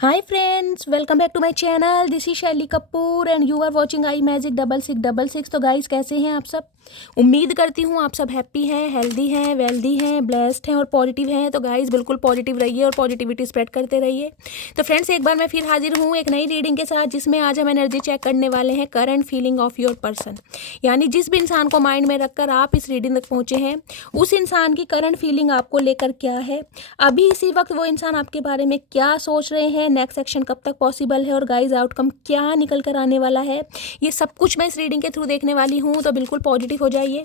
Hi friends, welcome back to my channel. This is Shaili Kapoor and you are watching I magic 6666। तो guys कैसे हैं आप सब। उम्मीद करती हूँ आप सब हैप्पी हैं, हेल्दी हैं, वेल्दी हैं, ब्लेस्ड हैं और पॉजिटिव हैं। तो गाइस बिल्कुल पॉजिटिव रहिए और पॉजिटिविटी स्प्रेड करते रहिए। तो फ्रेंड्स एक बार मैं फिर हाजिर हूँ एक नई रीडिंग के साथ, जिसमें आज हम एनर्जी चेक करने वाले हैं current feeling of your person. यानी जिस भी इंसान को माइंड में रखकर आप इस रीडिंग तक पहुँचे हैं, उस इंसान की करंट फीलिंग आपको लेकर क्या है, अभी इसी वक्त वो इंसान आपके बारे में क्या सोच रहे हैं, नेक्स्ट एक्शन कब तक पॉसिबल है और गाइस आउटकम क्या निकल कर आने वाला है, ये सब कुछ मैं इस रीडिंग के थ्रू देखने वाली हूँ। तो बिल्कुल पॉजिटिव हो जाइए,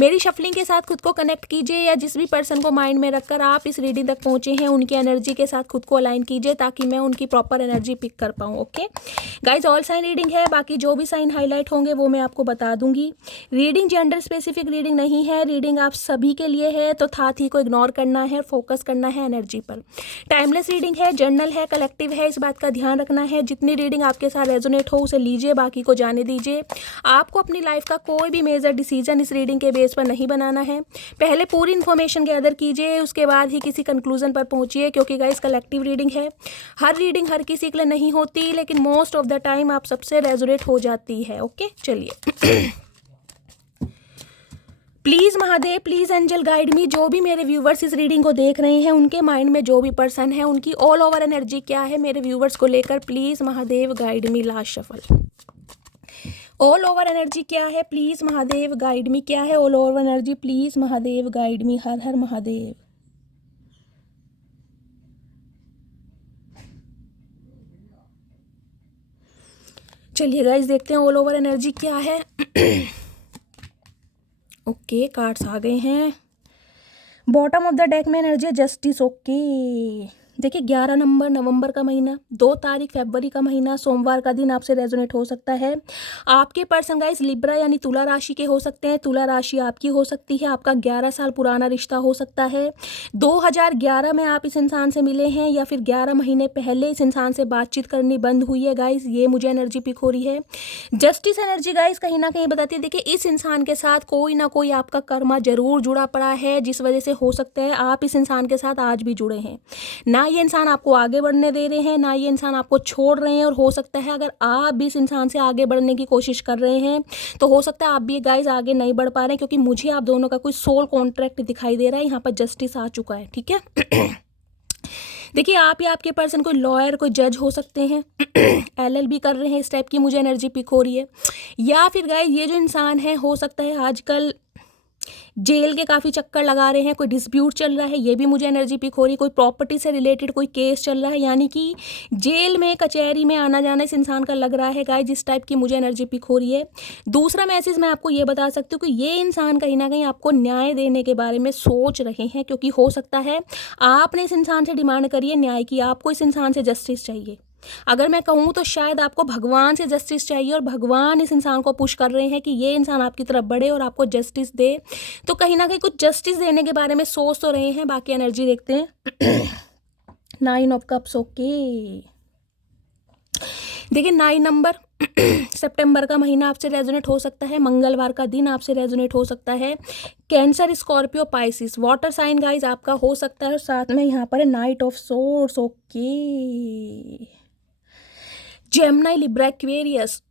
मेरी शफलिंग के साथ खुद को कनेक्ट कीजिए, या जिस भी पर्सन को माइंड में रखकर आप इस रीडिंग तक पहुँचे हैं उनकी एनर्जी के साथ खुद को अलाइन कीजिए, ताकि मैं उनकी प्रॉपर एनर्जी पिक कर पाऊँ। Okay guys, all sign reading है, बाकी जो भी साइन हाईलाइट होंगे वो मैं आपको बता दूंगी। रीडिंग जेंडर स्पेसिफिक रीडिंग नहीं है, रीडिंग आप सभी के लिए है, तो थी को इग्नोर करना है, फोकस करना है एनर्जी पर। टाइमलेस रीडिंग है, जर्नल है, कलेक्टिव है, इस बात का ध्यान रखना है। जितनी रीडिंग आपके साथ रेजोनेट हो उसे लीजिए, बाकी को जाने दीजिए। आपको अपनी लाइफ का कोई भी मेजर डिसीजन इस रीडिंग के बेस पर नहीं बनाना है। पहले पूरी इन्फॉर्मेशन गैदर कीजिए, उसके बाद ही किसी कंक्लूजन पर पहुंचिए, क्योंकि गाइस कलेक्टिव रीडिंग है। हर रीडिंग हर किसी के लिए नहीं होती, लेकिन मोस्ट ऑफ द टाइम आप सबसे रेजोनेट हो जाती है। ओके चलिए please Mahadev, please angel guide me. जो भी मेरे व्यूवर्स इस रीडिंग को देख रहे हैं, उनके माइंड में जो भी पर्सन है, उनकी ऑल ओवर एनर्जी क्या है मेरे व्यूवर्स को लेकर, please Mahadev guide me. Last shuffle, all over energy क्या है, प्लीज़ महादेव गाइड मी। क्या है all over energy, please Mahadev guide me. हर हर महादेव। चलिए गाइस देखते हैं ऑल ओवर एनर्जी क्या है। ओके कार्ड्स आ गए हैं। बॉटम ऑफ द डेक में एनर्जी है जस्टिस। ओके देखिए 11 नंबर नवंबर का महीना, 2 तारीख फरवरी का महीना, सोमवार का दिन आपसे रेजोनेट हो सकता है। आपके पर्सन गाइस लिब्रा यानी तुला राशि के हो सकते हैं। तुला राशि आपकी हो सकती है। आपका 11 साल पुराना रिश्ता हो सकता है। 2011 में आप इस इंसान से मिले हैं, या फिर 11 महीने पहले इस इंसान से बातचीत करनी बंद हुई है गाइस। ये मुझे एनर्जी पिक हो रही है। जस्टिस एनर्जी गाइस कहीं ना कहीं बताती है, देखिए इस इंसान के साथ कोई ना कोई आपका कर्मा जरूर जुड़ा पड़ा है, जिस वजह से हो सकता है आप इस इंसान के साथ आज भी जुड़े हैं। ना ये इंसान आपको आगे बढ़ने दे रहे हैं, ना ये इंसान आपको छोड़ रहे हैं। और हो सकता है अगर आप भी इस इंसान से आगे बढ़ने की कोशिश कर रहे हैं, तो हो सकता है आप भी गाइस आगे नहीं बढ़ पा रहे हैं, क्योंकि मुझे आप दोनों का कोई सोल कॉन्ट्रैक्ट दिखाई दे रहा है। यहाँ पर जस्टिस आ चुका है। ठीक है देखिए आप या आपके पर्सन कोई लॉयर, कोई जज हो सकते हैं, एलएलबी कर रहे हैं, इस टाइप की मुझे एनर्जी पिक हो रही है। या फिर गाइस ये जो इंसान है, हो सकता है आजकल जेल के काफ़ी चक्कर लगा रहे हैं, कोई डिस्प्यूट चल रहा है, ये भी मुझे एनर्जी पिक हो रही है। कोई प्रॉपर्टी से रिलेटेड कोई केस चल रहा है, यानी कि जेल में कचहरी में आना जाना इस इंसान का लग रहा है गाइस, जिस टाइप की मुझे एनर्जी पिक हो रही है। दूसरा मैसेज मैं आपको ये बता सकती हूँ कि ये इंसान कहीं ना कहीं आपको न्याय देने के बारे में सोच रहे हैं, क्योंकि हो सकता है आपने इस इंसान से डिमांड करी है न्याय की, आपको इस इंसान से जस्टिस चाहिए। अगर मैं कहूँ तो शायद आपको भगवान से जस्टिस चाहिए, और भगवान इस इंसान को पुश कर रहे हैं कि ये इंसान आपकी तरफ बढ़े और आपको जस्टिस दे। तो कहीं ना कहीं कुछ जस्टिस देने के बारे में सोच तो रहे हैं। बाकी एनर्जी देखते हैं। 9 ऑफ कप्स। ओके देखिए 9 नंबर सितंबर का महीना आपसे रेजोनेट हो सकता है। मंगलवार का दिन आपसे रेजोनेट हो सकता है। Cancer, Scorpio, Pisces, water sign guys आपका हो सकता है। और साथ में यहाँ पर है night of source. Okay Gemini, Libra, Aquarius.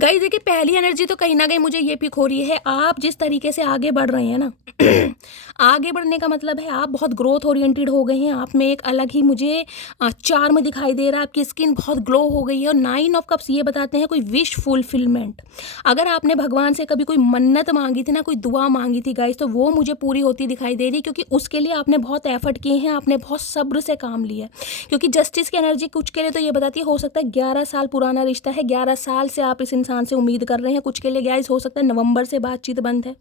Guys देखिए पहली एनर्जी तो कहीं ना कहीं मुझे ये पिक हो रही है, आप जिस तरीके से आगे बढ़ रहे हैं ना, आगे बढ़ने का मतलब है आप बहुत ग्रोथ ओरिएंटेड हो गए हैं। आप में एक अलग ही मुझे चार्म दिखाई दे रहा है, आपकी स्किन बहुत ग्लो हो गई है। और 9 ऑफ कप्स ये बताते हैं कोई विश फुलफिलमेंट। अगर आपने भगवान से कभी कोई मन्नत मांगी थी ना, कोई दुआ मांगी थी गाइस, तो वो मुझे पूरी होती दिखाई दे रही, क्योंकि उसके लिए आपने बहुत एफर्ट किए हैं, आपने बहुत सब्र से काम लिया। क्योंकि जस्टिस की एनर्जी कुछ के लिए तो ये बताती है, हो सकता है 11 साल पुराना रिश्ता है, 11 साल से आप इस इंसान से उम्मीद कर रहे हैं। कुछ के लिए गाइस हो सकता है नवंबर से बातचीत बंद है।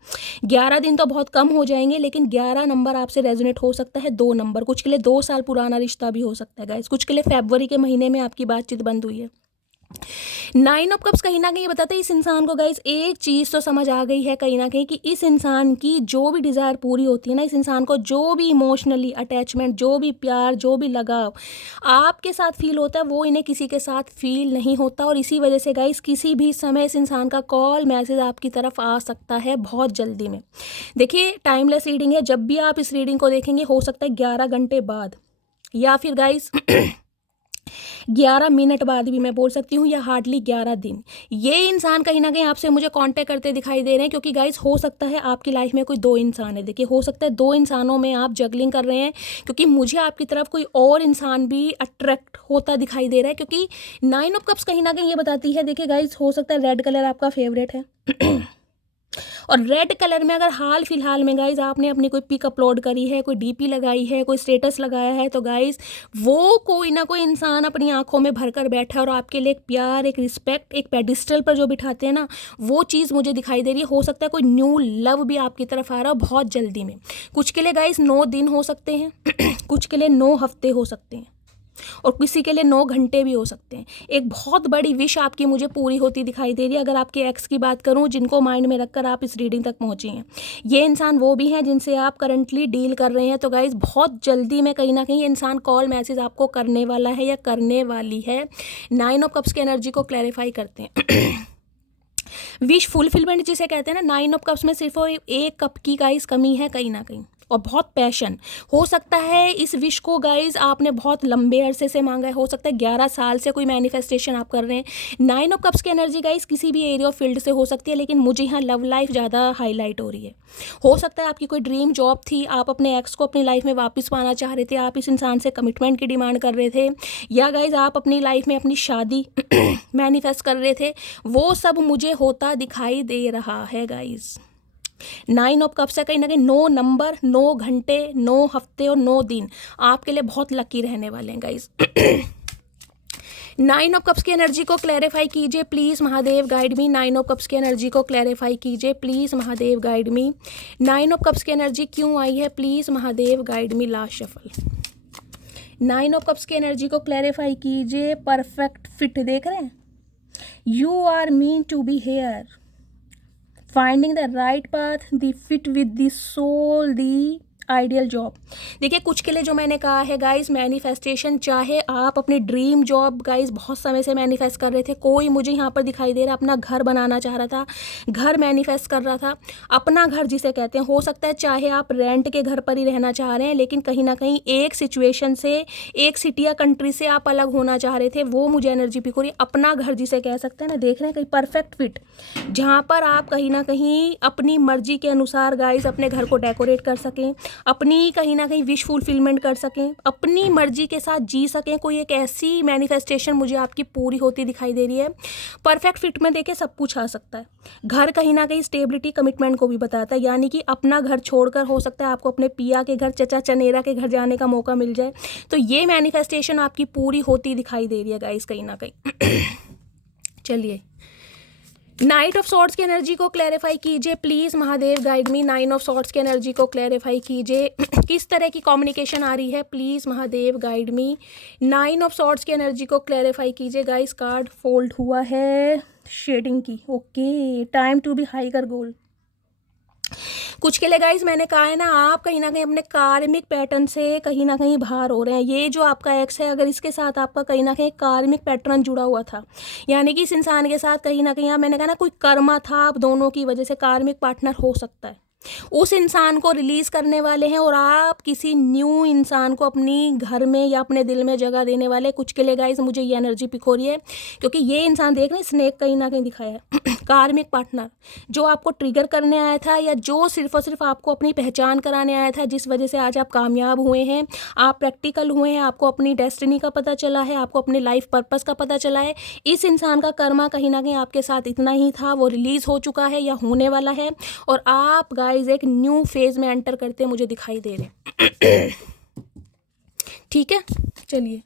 11 दिन तो बहुत कम हो जाएंगे, लेकिन 11 नंबर आपसे रेजोनेट हो सकता है। 2 नंबर कुछ के लिए 2 साल पुराना रिश्ता भी हो सकता है गाइस। कुछ के लिए फरवरी के महीने में आपकी बातचीत बंद हुई है। 9 ऑफ कप्स कहीं ना कहीं बताते हैं इस इंसान को गाइस एक चीज़ तो समझ आ गई है कहीं ना कहीं, कि इस इंसान की जो भी डिज़ायर पूरी होती है ना, इस इंसान को जो भी इमोशनली अटैचमेंट, जो भी प्यार, जो भी लगाव आपके साथ फील होता है, वो इन्हें किसी के साथ फील नहीं होता। और इसी वजह से गाइस किसी भी समय इस इंसान का कॉल मैसेज आपकी तरफ आ सकता है बहुत जल्दी में। देखिए टाइमलेस रीडिंग है, जब भी आप इस रीडिंग को देखेंगे हो सकता है 11 घंटे बाद या फिर गाइस 11 मिनट बाद भी मैं बोल सकती हूँ, या हार्डली 11 दिन। ये इंसान कहीं ना कहीं आपसे मुझे कांटेक्ट करते दिखाई दे रहे हैं, क्योंकि गाइस हो सकता है आपकी लाइफ में कोई 2 इंसान है। देखिए, हो सकता है 2 इंसानों में आप जगलिंग कर रहे हैं, क्योंकि मुझे आपकी तरफ कोई और इंसान भी अट्रैक्ट होता दिखाई दे रहा है, क्योंकि 9 ऑफ कप्स कहीं ना कहीं ये बताती है। देखिए गाइस, हो सकता है रेड कलर आपका फेवरेट है और रेड कलर में अगर हाल फिलहाल में गाइज आपने अपनी कोई पिक अपलोड करी है, कोई डीपी लगाई है, कोई स्टेटस लगाया है, तो गाइज वो कोई ना कोई इंसान अपनी आंखों में भरकर बैठा है और आपके लिए एक प्यार, एक रिस्पेक्ट, एक पेडिस्टल पर जो बिठाते हैं ना, वो चीज़ मुझे दिखाई दे रही है। हो सकता है कोई न्यू लव भी आपकी तरफ आ रहा हो बहुत जल्दी में। कुछ के लिए गाइज 9 दिन हो सकते हैं कुछ के लिए 9 हफ्ते हो सकते हैं, और किसी के लिए 9 घंटे भी हो सकते हैं। एक बहुत बड़ी विश आपकी मुझे पूरी होती दिखाई दे रही है। अगर आपके एक्स की बात करूं, जिनको माइंड में रखकर आप इस रीडिंग तक पहुंची हैं, ये इंसान वो भी हैं जिनसे आप करंटली डील कर रहे हैं। तो गाइज बहुत जल्दी में कहीं ना कहीं ये इंसान कॉल मैसेज आपको करने वाला है या करने वाली है। 9 ऑफ कप्स की एनर्जी को क्लैरिफाई करते हैं विश फुलफिलमेंट जिसे कहते हैं ना, 9 ऑफ कप्स में सिर्फ एक कप की गाइज कमी है कहीं ना कहीं, और बहुत पैशन। हो सकता है इस विश को गाइज आपने बहुत लंबे अरसे से मांगा है, हो सकता है 11 साल से कोई मैनिफेस्टेशन आप कर रहे हैं। 9 ऑफ कप्स की एनर्जी गाइज किसी भी एरिया ऑफ फील्ड से हो सकती है, लेकिन मुझे यहाँ लव लाइफ ज़्यादा हाईलाइट हो रही है। हो सकता है आपकी कोई ड्रीम जॉब थी, आप अपने एक्स को अपनी लाइफ में वापस पाना चाह रहे थे, आप इस इंसान से कमिटमेंट की डिमांड कर रहे थे, या गाइज आप अपनी लाइफ में अपनी शादी मैनिफेस्ट कर रहे थे। वो सब मुझे होता दिखाई दे रहा है गाइज। 9 ऑफ कप्स है कहीं ना कहीं 9 नंबर, 9 घंटे, 9 हफ्ते और 9 दिन आपके लिए बहुत लकी रहने वाले हैं गाइज। 9 ऑफ कप्स की एनर्जी को क्लैरिफाई कीजिए please Mahadev, guide me. 9 of cups की एनर्जी को क्लैरिफाई कीजिए please Mahadev, guide me. 9 of cups की एनर्जी क्यों आई है please Mahadev, guide me. Last shuffle. 9 of cups की एनर्जी को क्लैरिफाई कीजिए। परफेक्ट फिट देख रहे हैं, you are meant to be here, finding the right path, the fit with the soul, the ideal job. देखिए, कुछ के लिए जो मैंने कहा है गाइज, मैनिफेस्टेशन, चाहे आप अपनी ड्रीम जॉब गाइज बहुत समय से मैनिफेस्ट कर रहे थे, कोई मुझे यहाँ पर दिखाई दे रहा अपना घर बनाना चाह रहा था, घर मैनिफेस्ट कर रहा था, अपना घर जिसे कहते हैं। हो सकता है चाहे आप रेंट के घर पर ही रहना चाह रहे हैं, लेकिन कहीं ना कहीं एक सिचुएशन से, एक सिटी या कंट्री से आप अलग होना चाह रहे थे, वो मुझे एनर्जी पिक हो रही है। अपना घर जिसे कह सकते हैं ना, देख रहे हैं कहीं परफेक्ट फिट, जहाँ पर आप कहीं ना कहीं अपनी मर्जी के अनुसार गाइज अपने घर को डेकोरेट कर सकें, अपनी कहीं ना कहीं विश फुलफिलमेंट कर सकें, अपनी मर्जी के साथ जी सकें। कोई एक ऐसी मैनिफेस्टेशन मुझे आपकी पूरी होती दिखाई दे रही है। परफेक्ट फिट में देखिए सब कुछ आ सकता है। घर कहीं ना कहीं स्टेबिलिटी, कमिटमेंट को भी बताता है, यानी कि अपना घर छोड़कर हो सकता है आपको अपने पिया के घर, चचा चनेरा के घर जाने का मौका मिल जाए। तो ये मैनिफेस्टेशन आपकी पूरी होती दिखाई दे रही है गाइस कहीं ना कहीं। चलिए, नाइट ऑफ सॉर्ड्स की एनर्जी को क्लैरिफाई कीजिए please Mahadev, guide me. 9 of swords की एनर्जी को क्लैरिफाई कीजिए। किस तरह की कम्युनिकेशन आ रही है please Mahadev, guide me. 9 of swords की एनर्जी को क्लैरिफाई कीजिए। गाइस, कार्ड फोल्ड हुआ है शेडिंग की। Okay, time to be higher goal. कुछ के लिए गाइस मैंने कहा है ना, आप कहीं ना कहीं अपने कार्मिक पैटर्न से कहीं ना कहीं बाहर हो रहे हैं। ये जो आपका एक्स है, अगर इसके साथ आपका कहीं ना कहीं कार्मिक पैटर्न जुड़ा हुआ था, यानी कि इस इंसान के साथ कहीं ना कहीं मैंने कहा ना कोई कर्मा था, आप दोनों की वजह से कार्मिक पार्टनर हो सकता है, उस इंसान को रिलीज करने वाले हैं और आप किसी न्यू इंसान को अपनी घर में या अपने दिल में जगह देने वाले। कुछ के लिए गाइस मुझे ये एनर्जी पिक हो रही है, क्योंकि ये इंसान देख रहे हैं स्नेक कहीं ना कहीं दिखाया है। कार्मिक पार्टनर जो आपको ट्रिगर करने आया था, या जो सिर्फ और सिर्फ आपको अपनी पहचान कराने आया था, जिस वजह से आज आप कामयाब हुए हैं, आप प्रैक्टिकल हुए हैं, आपको अपनी डेस्टिनी का पता चला है, आपको अपने लाइफ पर्पस का पता चला है। इस इंसान का कर्मा कहीं ना कहीं आपके साथ इतना ही था, वो रिलीज हो चुका है या होने वाला है, और आप गाइज एक न्यू फेज में एंटर करते मुझे दिखाई दे रहे। ठीक है, चलिए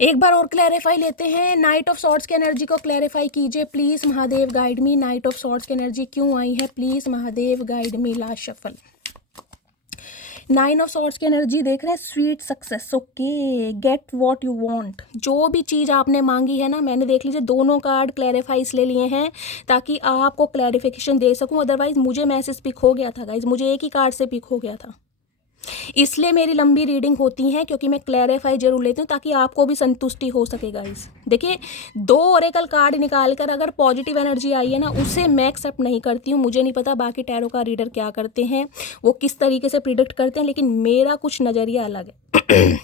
एक बार और क्लैरिफाई लेते हैं। नाइट ऑफ सॉर्ड्स की एनर्जी को क्लैरिफाई कीजिए please Mahadev, guide me. Night of swords की एनर्जी क्यों आई है please Mahadev, guide me. Last shuffle. 9 of swords की एनर्जी देख रहे हैं, sweet success. Okay, get what you want. जो भी चीज़ आपने मांगी है ना, मैंने देख लीजिए दोनों कार्ड क्लैरिफाई इसलिए लिए हैं ताकि आपको क्लैरिफिकेशन दे सकूं, अदरवाइज मुझे मैसेज पिक हो गया था गाइज, मुझे एक ही कार्ड से पिक हो गया था। इसलिए मेरी लंबी रीडिंग होती हैं, क्योंकि मैं क्लैरिफाई जरूर लेती हूँ ताकि आपको भी संतुष्टि हो सके गाइस। देखिए 2 ओरेकल कार्ड निकाल कर अगर पॉजिटिव एनर्जी आई है ना, उसे मैं एक्सेप्ट नहीं करती हूँ। मुझे नहीं पता बाकी टैरो का रीडर क्या करते हैं, वो किस तरीके से प्रिडिक्ट करते हैं, लेकिन मेरा कुछ नज़रिया अलग है।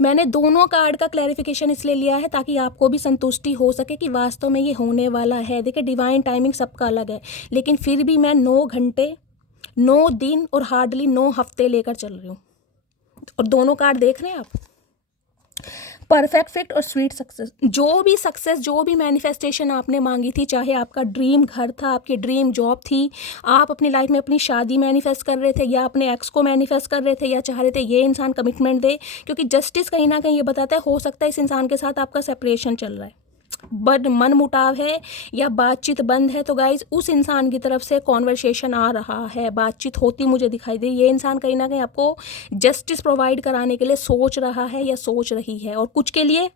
मैंने दोनों कार्ड का क्लैरिफिकेशन इसलिए लिया है ताकि आपको भी संतुष्टि हो सके कि वास्तव में ये होने वाला है। देखिए डिवाइन टाइमिंग सबका अलग है, लेकिन फिर भी मैं 9 घंटे 9 दिन और हार्डली 9 हफ्ते लेकर चल रही हूँ। और दोनों कार्ड देख रहे हैं आप, परफेक्ट फिट और स्वीट सक्सेस। जो भी मैनिफेस्टेशन आपने मांगी थी, चाहे आपका ड्रीम घर था, आपकी ड्रीम जॉब थी, आप अपनी लाइफ में अपनी शादी मैनिफेस्ट कर रहे थे, या अपने एक्स को मैनिफेस्ट कर रहे थे, या चाह रहे थे ये इंसान कमिटमेंट दे, क्योंकि जस्टिस कहीं ना कहीं ये बताता है हो सकता है इस इंसान के साथ आपका सेपरेशन चल रहा है, बट मन मुटाव है या बातचीत बंद है। तो गाइज उस इंसान की तरफ से कॉन्वर्सेशन आ रहा है, बातचीत होती मुझे दिखाई दे। ये इंसान कहीं ना कहीं आपको जस्टिस प्रोवाइड कराने के लिए सोच रहा है या सोच रही है। और कुछ के लिए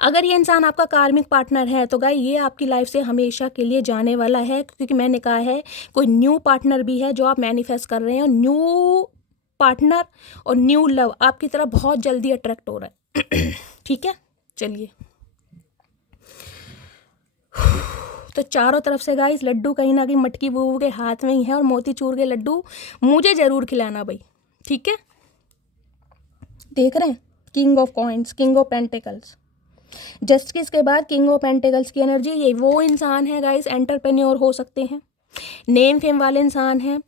अगर ये इंसान आपका कार्मिक पार्टनर है तो गाइस ये आपकी लाइफ से हमेशा के लिए जाने वाला है, क्योंकि मैंने कहा है कोई न्यू पार्टनर भी है जो आप मैनिफेस्ट कर रहे हैं, और न्यू पार्टनर और न्यू लव आपकी तरफ बहुत जल्दी अट्रैक्ट हो रहा है। ठीक है, चलिए। तो चारों तरफ से गाइस लड्डू कहीं ना कहीं मटकी बूबू के हाथ में ही है, और मोतीचूर के लड्डू मुझे ज़रूर खिलाना भाई, ठीक है। देख रहे हैं king of coins, king of pentacles, justice के बाद किंग ऑफ पेंटिकल्स की एनर्जी। ये वो इंसान है गाइस, एंटरप्रेन्योर हो सकते हैं, नेम फेम वाले इंसान हैं,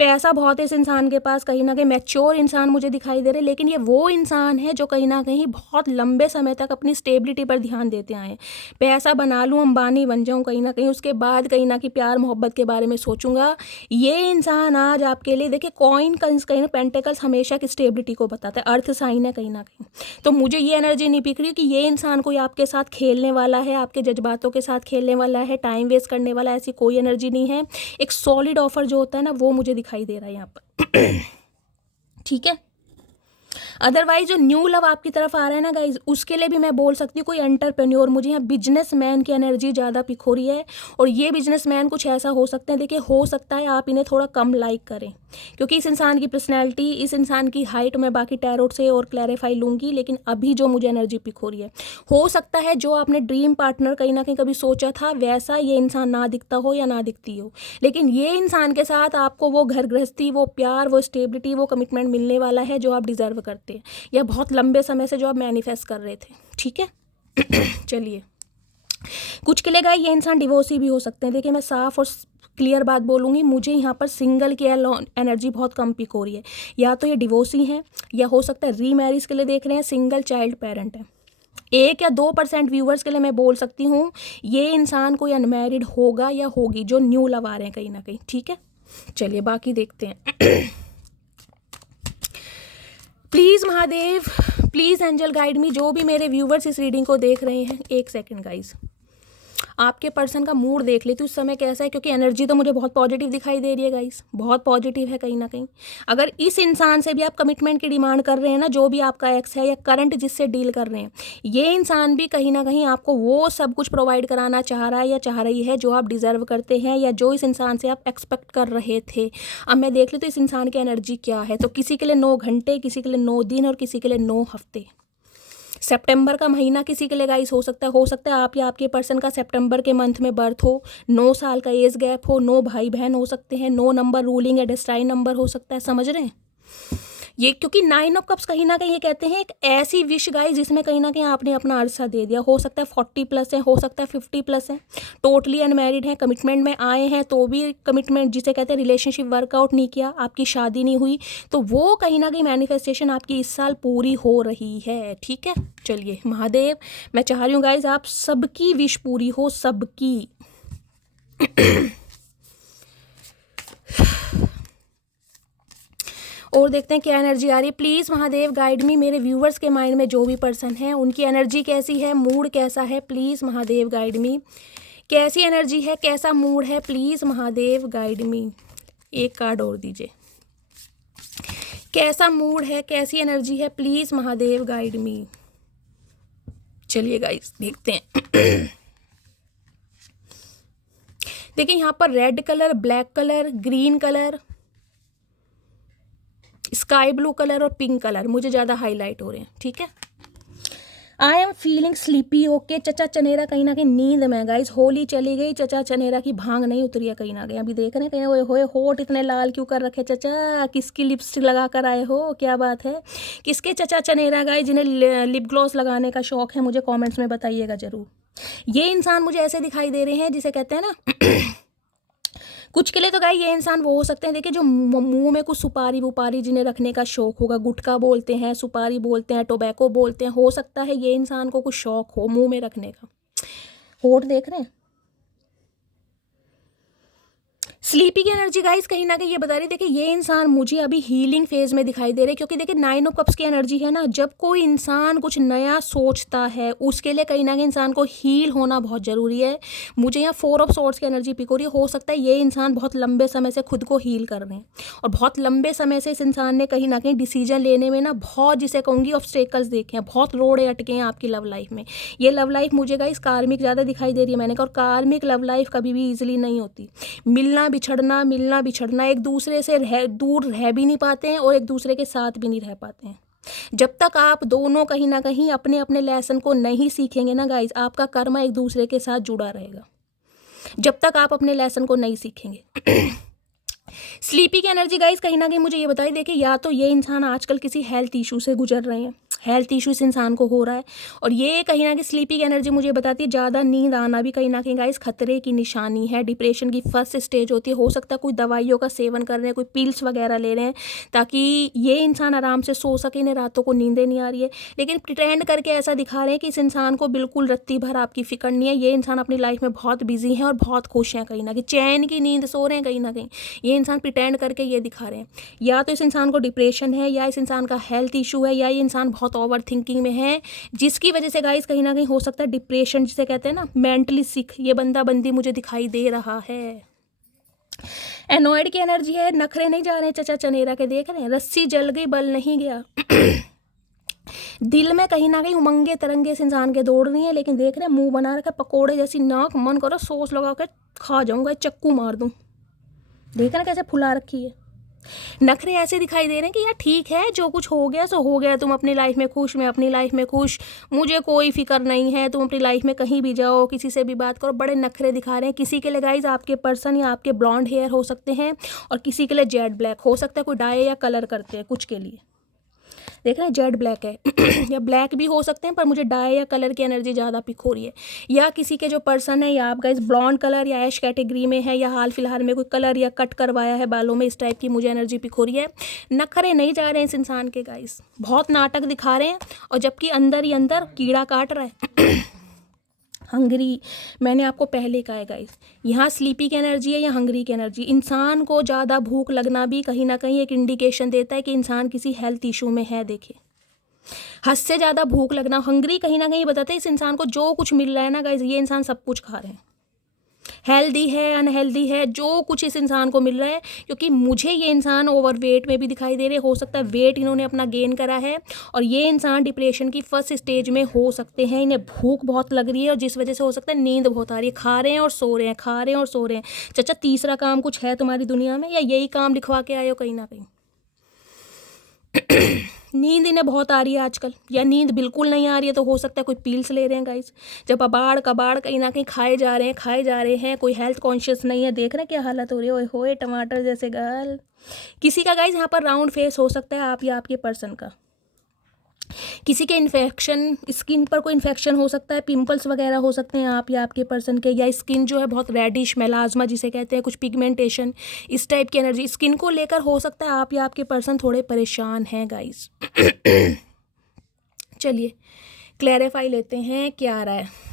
पैसा बहुत है इस इंसान के पास, कहीं ना कहीं मैच्योर इंसान मुझे दिखाई दे रहे हैं। लेकिन ये वो इंसान है जो कहीं ना कहीं बहुत लंबे समय तक अपनी स्टेबिलिटी पर ध्यान देते आए हैं। पैसा बना लूँ, अंबानी बन जाऊँ कहीं ना कहीं, उसके बाद कहीं ना कहीं प्यार मोहब्बत के बारे में सोचूंगा। ये इंसान आज आपके लिए, देखिए कॉइन कहीं ना पेंटिकल्स हमेशा की स्टेबिलिटी को बताता है, अर्थ साइन है कहीं ना कहीं। तो मुझे ये एनर्जी नहीं दिख रही कि ये इंसान कोई आपके साथ खेलने वाला है, आपके जज्बातों के साथ खेलने वाला है, टाइम वेस्ट करने वाला है, ऐसी कोई एनर्जी नहीं है। एक सॉलिड ऑफर जो होता है ना, वो मुझे दिखाई दे रहा है यहाँ पर। ठीक है। अदरवाइज जो न्यू लव आपकी तरफ आ रहा है ना गाइज, उसके लिए भी मैं बोल सकती हूँ कोई एंटरप्रेन्योर, मुझे यहाँ बिजनेसमैन की एनर्जी ज़्यादा पिक हो रही है। और ये बिजनेसमैन कुछ ऐसा हो सकते हैं, देखिए हो सकता है आप इन्हें थोड़ा कम लाइक करें, क्योंकि इस इंसान की पर्सनैलिटी, इस इंसान की हाइट मैं बाकी टैरोट से और क्लैरिफाई लूँगी, लेकिन अभी जो मुझे एनर्जी पिक हो रही है, हो सकता है जो आपने ड्रीम पार्टनर कहीं ना कहीं कभी सोचा था वैसा ये इंसान ना दिखता हो या ना दिखती हो, लेकिन ये इंसान के साथ आपको वो घर गृहस्थी, वो प्यार, वो स्टेबिलिटी, वो कमिटमेंट मिलने वाला है जो आप डिजर्व करते हैं, या बहुत लंबे समय से जो आप मैनिफेस्ट कर रहे थे। ठीक है। चलिए, कुछ के लिए गाइस ये इंसान डिवोर्सी भी हो सकते हैं। देखिए मैं साफ और क्लियर बात बोलूँगी, मुझे यहाँ पर सिंगल की एनर्जी बहुत कम पिक हो रही है। या तो ये डिवोर्सी हैं, या हो सकता है रीमैरिज के लिए देख रहे हैं, सिंगल चाइल्ड पेरेंट है। 1 या 2% व्यूवर्स के लिए मैं बोल सकती हूँ ये इंसान कोई अनमैरिड होगा या होगी, जो न्यू लव आ रहे हैं कहीं ना कहीं। ठीक है, चलिए बाकी देखते हैं। Please Mahadev, please angel guide me, जो भी मेरे व्यूवर्स इस रीडिंग को देख रहे हैं, एक सेकंड गाइज, आपके पर्सन का मूड देख लेती हूँ उस समय कैसा है, क्योंकि एनर्जी तो मुझे बहुत पॉजिटिव दिखाई दे रही है गाइस, बहुत पॉजिटिव है कहीं ना कहीं। अगर इस इंसान से भी आप कमिटमेंट की डिमांड कर रहे हैं ना, जो भी आपका एक्स है या करंट जिससे डील कर रहे हैं, ये इंसान भी कहीं ना कहीं आपको वो सब कुछ प्रोवाइड कराना चाह रहा है या चाह रही है जो आप डिजर्व करते हैं, या जो इस इंसान से आप एक्सपेक्ट कर रहे थे। अब मैं देख ली तो इस इंसान की एनर्जी क्या है। तो किसी के लिए 9 घंटे, किसी के लिए 9 दिन, और किसी के लिए 9 हफ्ते। सितंबर का महीना किसी के लिए गाइस हो सकता है आप या आपके पर्सन का सितंबर के मंथ में बर्थ हो, 9 साल का एज गैप हो, 9 भाई बहन हो सकते हैं, 9 नंबर रूलिंग या डेस्टाइन नंबर हो सकता है, समझ रहे हैं ये, क्योंकि 9 ऑफ कप्स कहीं ना कहीं ये कहते हैं एक ऐसी विश गाइस जिसमें कहीं ना कहीं आपने अपना अरसा दे दिया। हो सकता है 40+ है, हो सकता है 50+ है, टोटली अनमैरिड है, कमिटमेंट में आए हैं तो भी कमिटमेंट जिसे कहते हैं रिलेशनशिप वर्कआउट नहीं किया, आपकी शादी नहीं हुई, तो वो कहीं ना कहीं मैनिफेस्टेशन आपकी इस साल पूरी हो रही है। ठीक है, चलिए महादेव, मैं चाह रही हूँ गाइज आप सबकी विश पूरी हो, सबकी। और देखते हैं क्या एनर्जी आ रही है। प्लीज़ महादेव गाइड मी, मेरे व्यूवर्स के माइंड में जो भी पर्सन है उनकी एनर्जी कैसी है, मूड कैसा है, प्लीज़ महादेव गाइड मी। कैसी एनर्जी है, कैसा मूड है, प्लीज़ महादेव गाइड मी। एक कार्ड और दीजिए। कैसा मूड है, कैसी एनर्जी है, प्लीज़ महादेव गाइड मी। चलिए गाइस देखते हैं। देखिए यहाँ पर red colour, black colour, green colour, sky blue colour और पिंक कलर मुझे ज़्यादा हाईलाइट हो रहे हैं, ठीक है। I am feeling sleepy, okay. चचा चनेरा कहीं ना कहीं नींद में गाइस। होली चली गई, चचा चनेरा की भांग नहीं उतरी है कहीं ना कहीं। अभी देख रहे हैं कहीं ओए होए होठ इतने लाल क्यों कर रखे चचा, किसकी लिपस्टिक लगा कर आए हो, क्या बात है। किसके चचा चनेरा गाइस जिन्हें लिप ग्लॉस लगाने का शौक है, मुझे कॉमेंट्स में बताइएगा जरूर। ये इंसान मुझे ऐसे दिखाई दे रहे हैं जिसे कहते हैं ना कुछ के लिए तो गाइस ये इंसान वो हो सकते हैं, देखिए जो मुंह में कुछ सुपारी वुपारी जिन्हें रखने का शौक होगा, गुटखा बोलते हैं, सुपारी बोलते हैं, टोबैको बोलते हैं, हो सकता है ये इंसान को कुछ शौक हो मुंह में रखने का। होठ देख रहे हैं। स्लीपी की एनर्जी गाइस कहीं ना कहीं ये बता रही, देखिए ये इंसान मुझे अभी हीलिंग फेज में दिखाई दे रहे हैं, क्योंकि देखिए 9 ऑफ कप्स की एनर्जी है ना, जब कोई इंसान कुछ नया सोचता है उसके लिए कहीं ना कहीं इंसान को हील होना बहुत ज़रूरी है। मुझे यहाँ 4 ऑफ सॉर्ड्स की एनर्जी पिक हो रही है। हो सकता है ये इंसान बहुत लंबे समय से खुद को हील कर रहे हैं और बहुत लंबे समय से इस इंसान ने कहीं ना कहीं डिसीजन लेने में ना बहुत, जिसे कहूँगी, ऑब्स्टेकल्स देखे हैं, बहुत रोड़े अटके हैं आपकी लव लाइफ में। ये लव लाइफ मुझे गाइस कार्मिक ज़्यादा दिखाई दे रही है मैंने कहा, और कार्मिक लव लाइफ कभी भी ईजिली नहीं होती। मिलना बिछड़ना एक दूसरे से दूर रह भी नहीं पाते हैं और एक दूसरे के साथ भी नहीं रह पाते हैं। जब तक आप दोनों कहीं ना कहीं अपने अपने लेसन को नहीं सीखेंगे ना गाइज, आपका कर्म एक दूसरे के साथ जुड़ा रहेगा, जब तक आप अपने लेसन को नहीं सीखेंगे। स्लीपी की एनर्जी गाइज कहीं ना कहीं मुझे ये बताइए, देखिए या तो ये इंसान आजकल किसी हेल्थ इशू से गुजर रहे हैं, हेल्थ इशू इस इंसान को हो रहा है, और ये कहीं ना कहीं स्लीपी की एनर्जी मुझे बताती है ज़्यादा नींद आना भी कहीं ना कहीं गाइस खतरे की निशानी है, डिप्रेशन की फर्स्ट स्टेज होती है। हो सकता है कोई दवाइयों का सेवन कर रहे हैं, कोई पिल्स वगैरह ले रहे हैं ताकि ये इंसान आराम से सो सके, इन्हें रातों को नींदें नहीं आ रही है, लेकिन प्रिटेंड करके ऐसा दिखा रहे हैं कि इस इंसान को बिल्कुल रत्ती भर आपकी फिक्र नहीं है। ये इंसान अपनी लाइफ में बहुत बिजी है और बहुत खुश हैं, कहीं ना कहीं चैन की नींद सो रहे हैं कहीं ना कहीं। ये इंसान प्रिटेंड करके ये दिखा रहे हैं, या तो इस इंसान को डिप्रेशन है, या इस इंसान का हेल्थ इशू है, या ये इंसान बहुत ओवर थिंकिंग में है, जिसकी वजह से गाइस कहीं ना कहीं हो सकता है डिप्रेशन जिसे कहते हैं ना, मेंटली सिक, ये बंदा बंदी मुझे दिखाई दे रहा है। एनॉयड की एनर्जी है, नखरे नहीं जा रहे हैं चचा चनेरा के, देख रहे हैं, रस्सी जल गई बल नहीं गया। दिल में कहीं ना कहीं उमंगे तरंगे इस इंसान के दौड़ रही हैं, लेकिन देख रहे हैं मुंह बना रखा पकोड़े जैसी नाक, मन करो सॉस लगा के खा जाऊंगा, चक्कू मार दूं। देख रहे हैं कैसे फुला रखी है। नखरे ऐसे दिखाई दे रहे हैं कि यार ठीक है, जो कुछ हो गया सो हो गया, तुम अपनी लाइफ में खुश, मैं अपनी लाइफ में खुश, मुझे कोई फिक्र नहीं है, तुम अपनी लाइफ में कहीं भी जाओ, किसी से भी बात करो। बड़े नखरे दिखा रहे हैं। किसी के लिए गाइज आपके पर्सन या आपके ब्लॉन्ड हेयर हो सकते हैं, और किसी के लिए जेट ब्लैक हो सकता है, कोई डाई या कलर करते हैं कुछ के लिए। देख रहे हैं जेड ब्लैक है या ब्लैक भी हो सकते हैं, पर मुझे डाई या कलर की एनर्जी ज़्यादा पिक हो रही है। या किसी के जो पर्सन है, या आप गाइस ब्लॉन्ड कलर या ऐश कैटेगरी में है, या हाल फिलहाल में कोई कलर या कट करवाया है बालों में, इस टाइप की मुझे एनर्जी पिक हो रही है। नखरे नहीं जा रहे हैं इस इंसान के गाइस, बहुत नाटक दिखा रहे हैं, और जबकि अंदर ही अंदर कीड़ा काट रहा है। हंगरी, मैंने आपको पहले कहा है गाइस, यहाँ स्लीपी की एनर्जी है या हंगरी की एनर्जी। इंसान को ज़्यादा भूख लगना भी कहीं ना कहीं एक इंडिकेशन देता है कि इंसान किसी हेल्थ इशू में है। देखिए, हद से ज़्यादा भूख लगना, हंगरी कहीं ना कहीं बताता है इस इंसान को जो कुछ मिल रहा है ना गाइस, ये इंसान सब कुछ खा रहे हैं, हेल्दी है अनहेल्दी है, जो कुछ इस इंसान को मिल रहा है। क्योंकि मुझे ये इंसान ओवर वेट में भी दिखाई दे रहे, हो सकता है वेट इन्होंने अपना गेन करा है, और ये इंसान डिप्रेशन की फर्स्ट स्टेज में हो सकते हैं। इन्हें भूख बहुत लग रही है, और जिस वजह से हो सकता है नींद बहुत आ रही है, खा रहे हैं और सो रहे हैं, खा रहे हैं और सो रहे हैं। चाचा तीसरा काम कुछ है तुम्हारी दुनिया में, या यही काम लिखवा के आए हो कहीं ना कहीं। नींद इन्हें बहुत आ रही है आजकल, या नींद बिल्कुल नहीं आ रही है, तो हो सकता है कोई पील्स ले रहे हैं गाइस। जब अबाड़ कबाड़ कहीं ना कहीं खाए जा रहे हैं, कोई हेल्थ कॉन्शियस नहीं है। देख रहे हैं क्या हालत हो रही है, ओए होए टमाटर जैसे गाल। किसी का गाइस यहाँ पर राउंड फेस हो सकता है, आप या आपके पर्सन का। किसी के इन्फेक्शन, स्किन पर कोई इन्फेक्शन हो सकता है, पिंपल्स वगैरह हो सकते हैं आप या आपके पर्सन के, या स्किन जो है बहुत रेडिश, मेलाज्मा जिसे कहते हैं, कुछ पिगमेंटेशन, इस टाइप की एनर्जी स्किन को लेकर हो सकता है आप या आपके पर्सन थोड़े परेशान हैं गाइस। चलिए क्लैरिफाई लेते हैं क्या आ रहा है।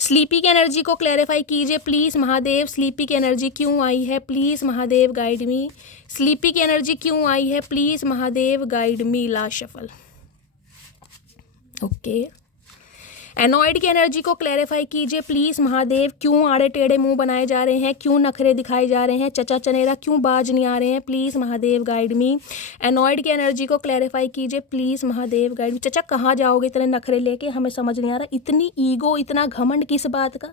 स्लीपी की एनर्जी को क्लैरिफाई कीजिए प्लीज़ महादेव। स्लीपी की एनर्जी क्यों आई है, please Mahadev guide me. Sleepy की एनर्जी क्यों आई है, please Mahadev guide me. Last shuffle. Okay, annoyed की एनर्जी को क्लैरिफाई कीजिए प्लीज़ महादेव। क्यों आड़े टेढ़े मुंह बनाए जा रहे हैं, क्यों नखरे दिखाए जा रहे हैं, चचा चनेरा क्यों बाज नहीं आ रहे हैं, please Mahadev guide me. Annoyed की एनर्जी को क्लैरिफाई कीजिए प्लीज़ महादेव गाइड मी। चचा कहाँ जाओगे इतने नखरे लेके, हमें समझ नहीं आ रहा। इतनी ईगो, इतना घमंड किस बात का।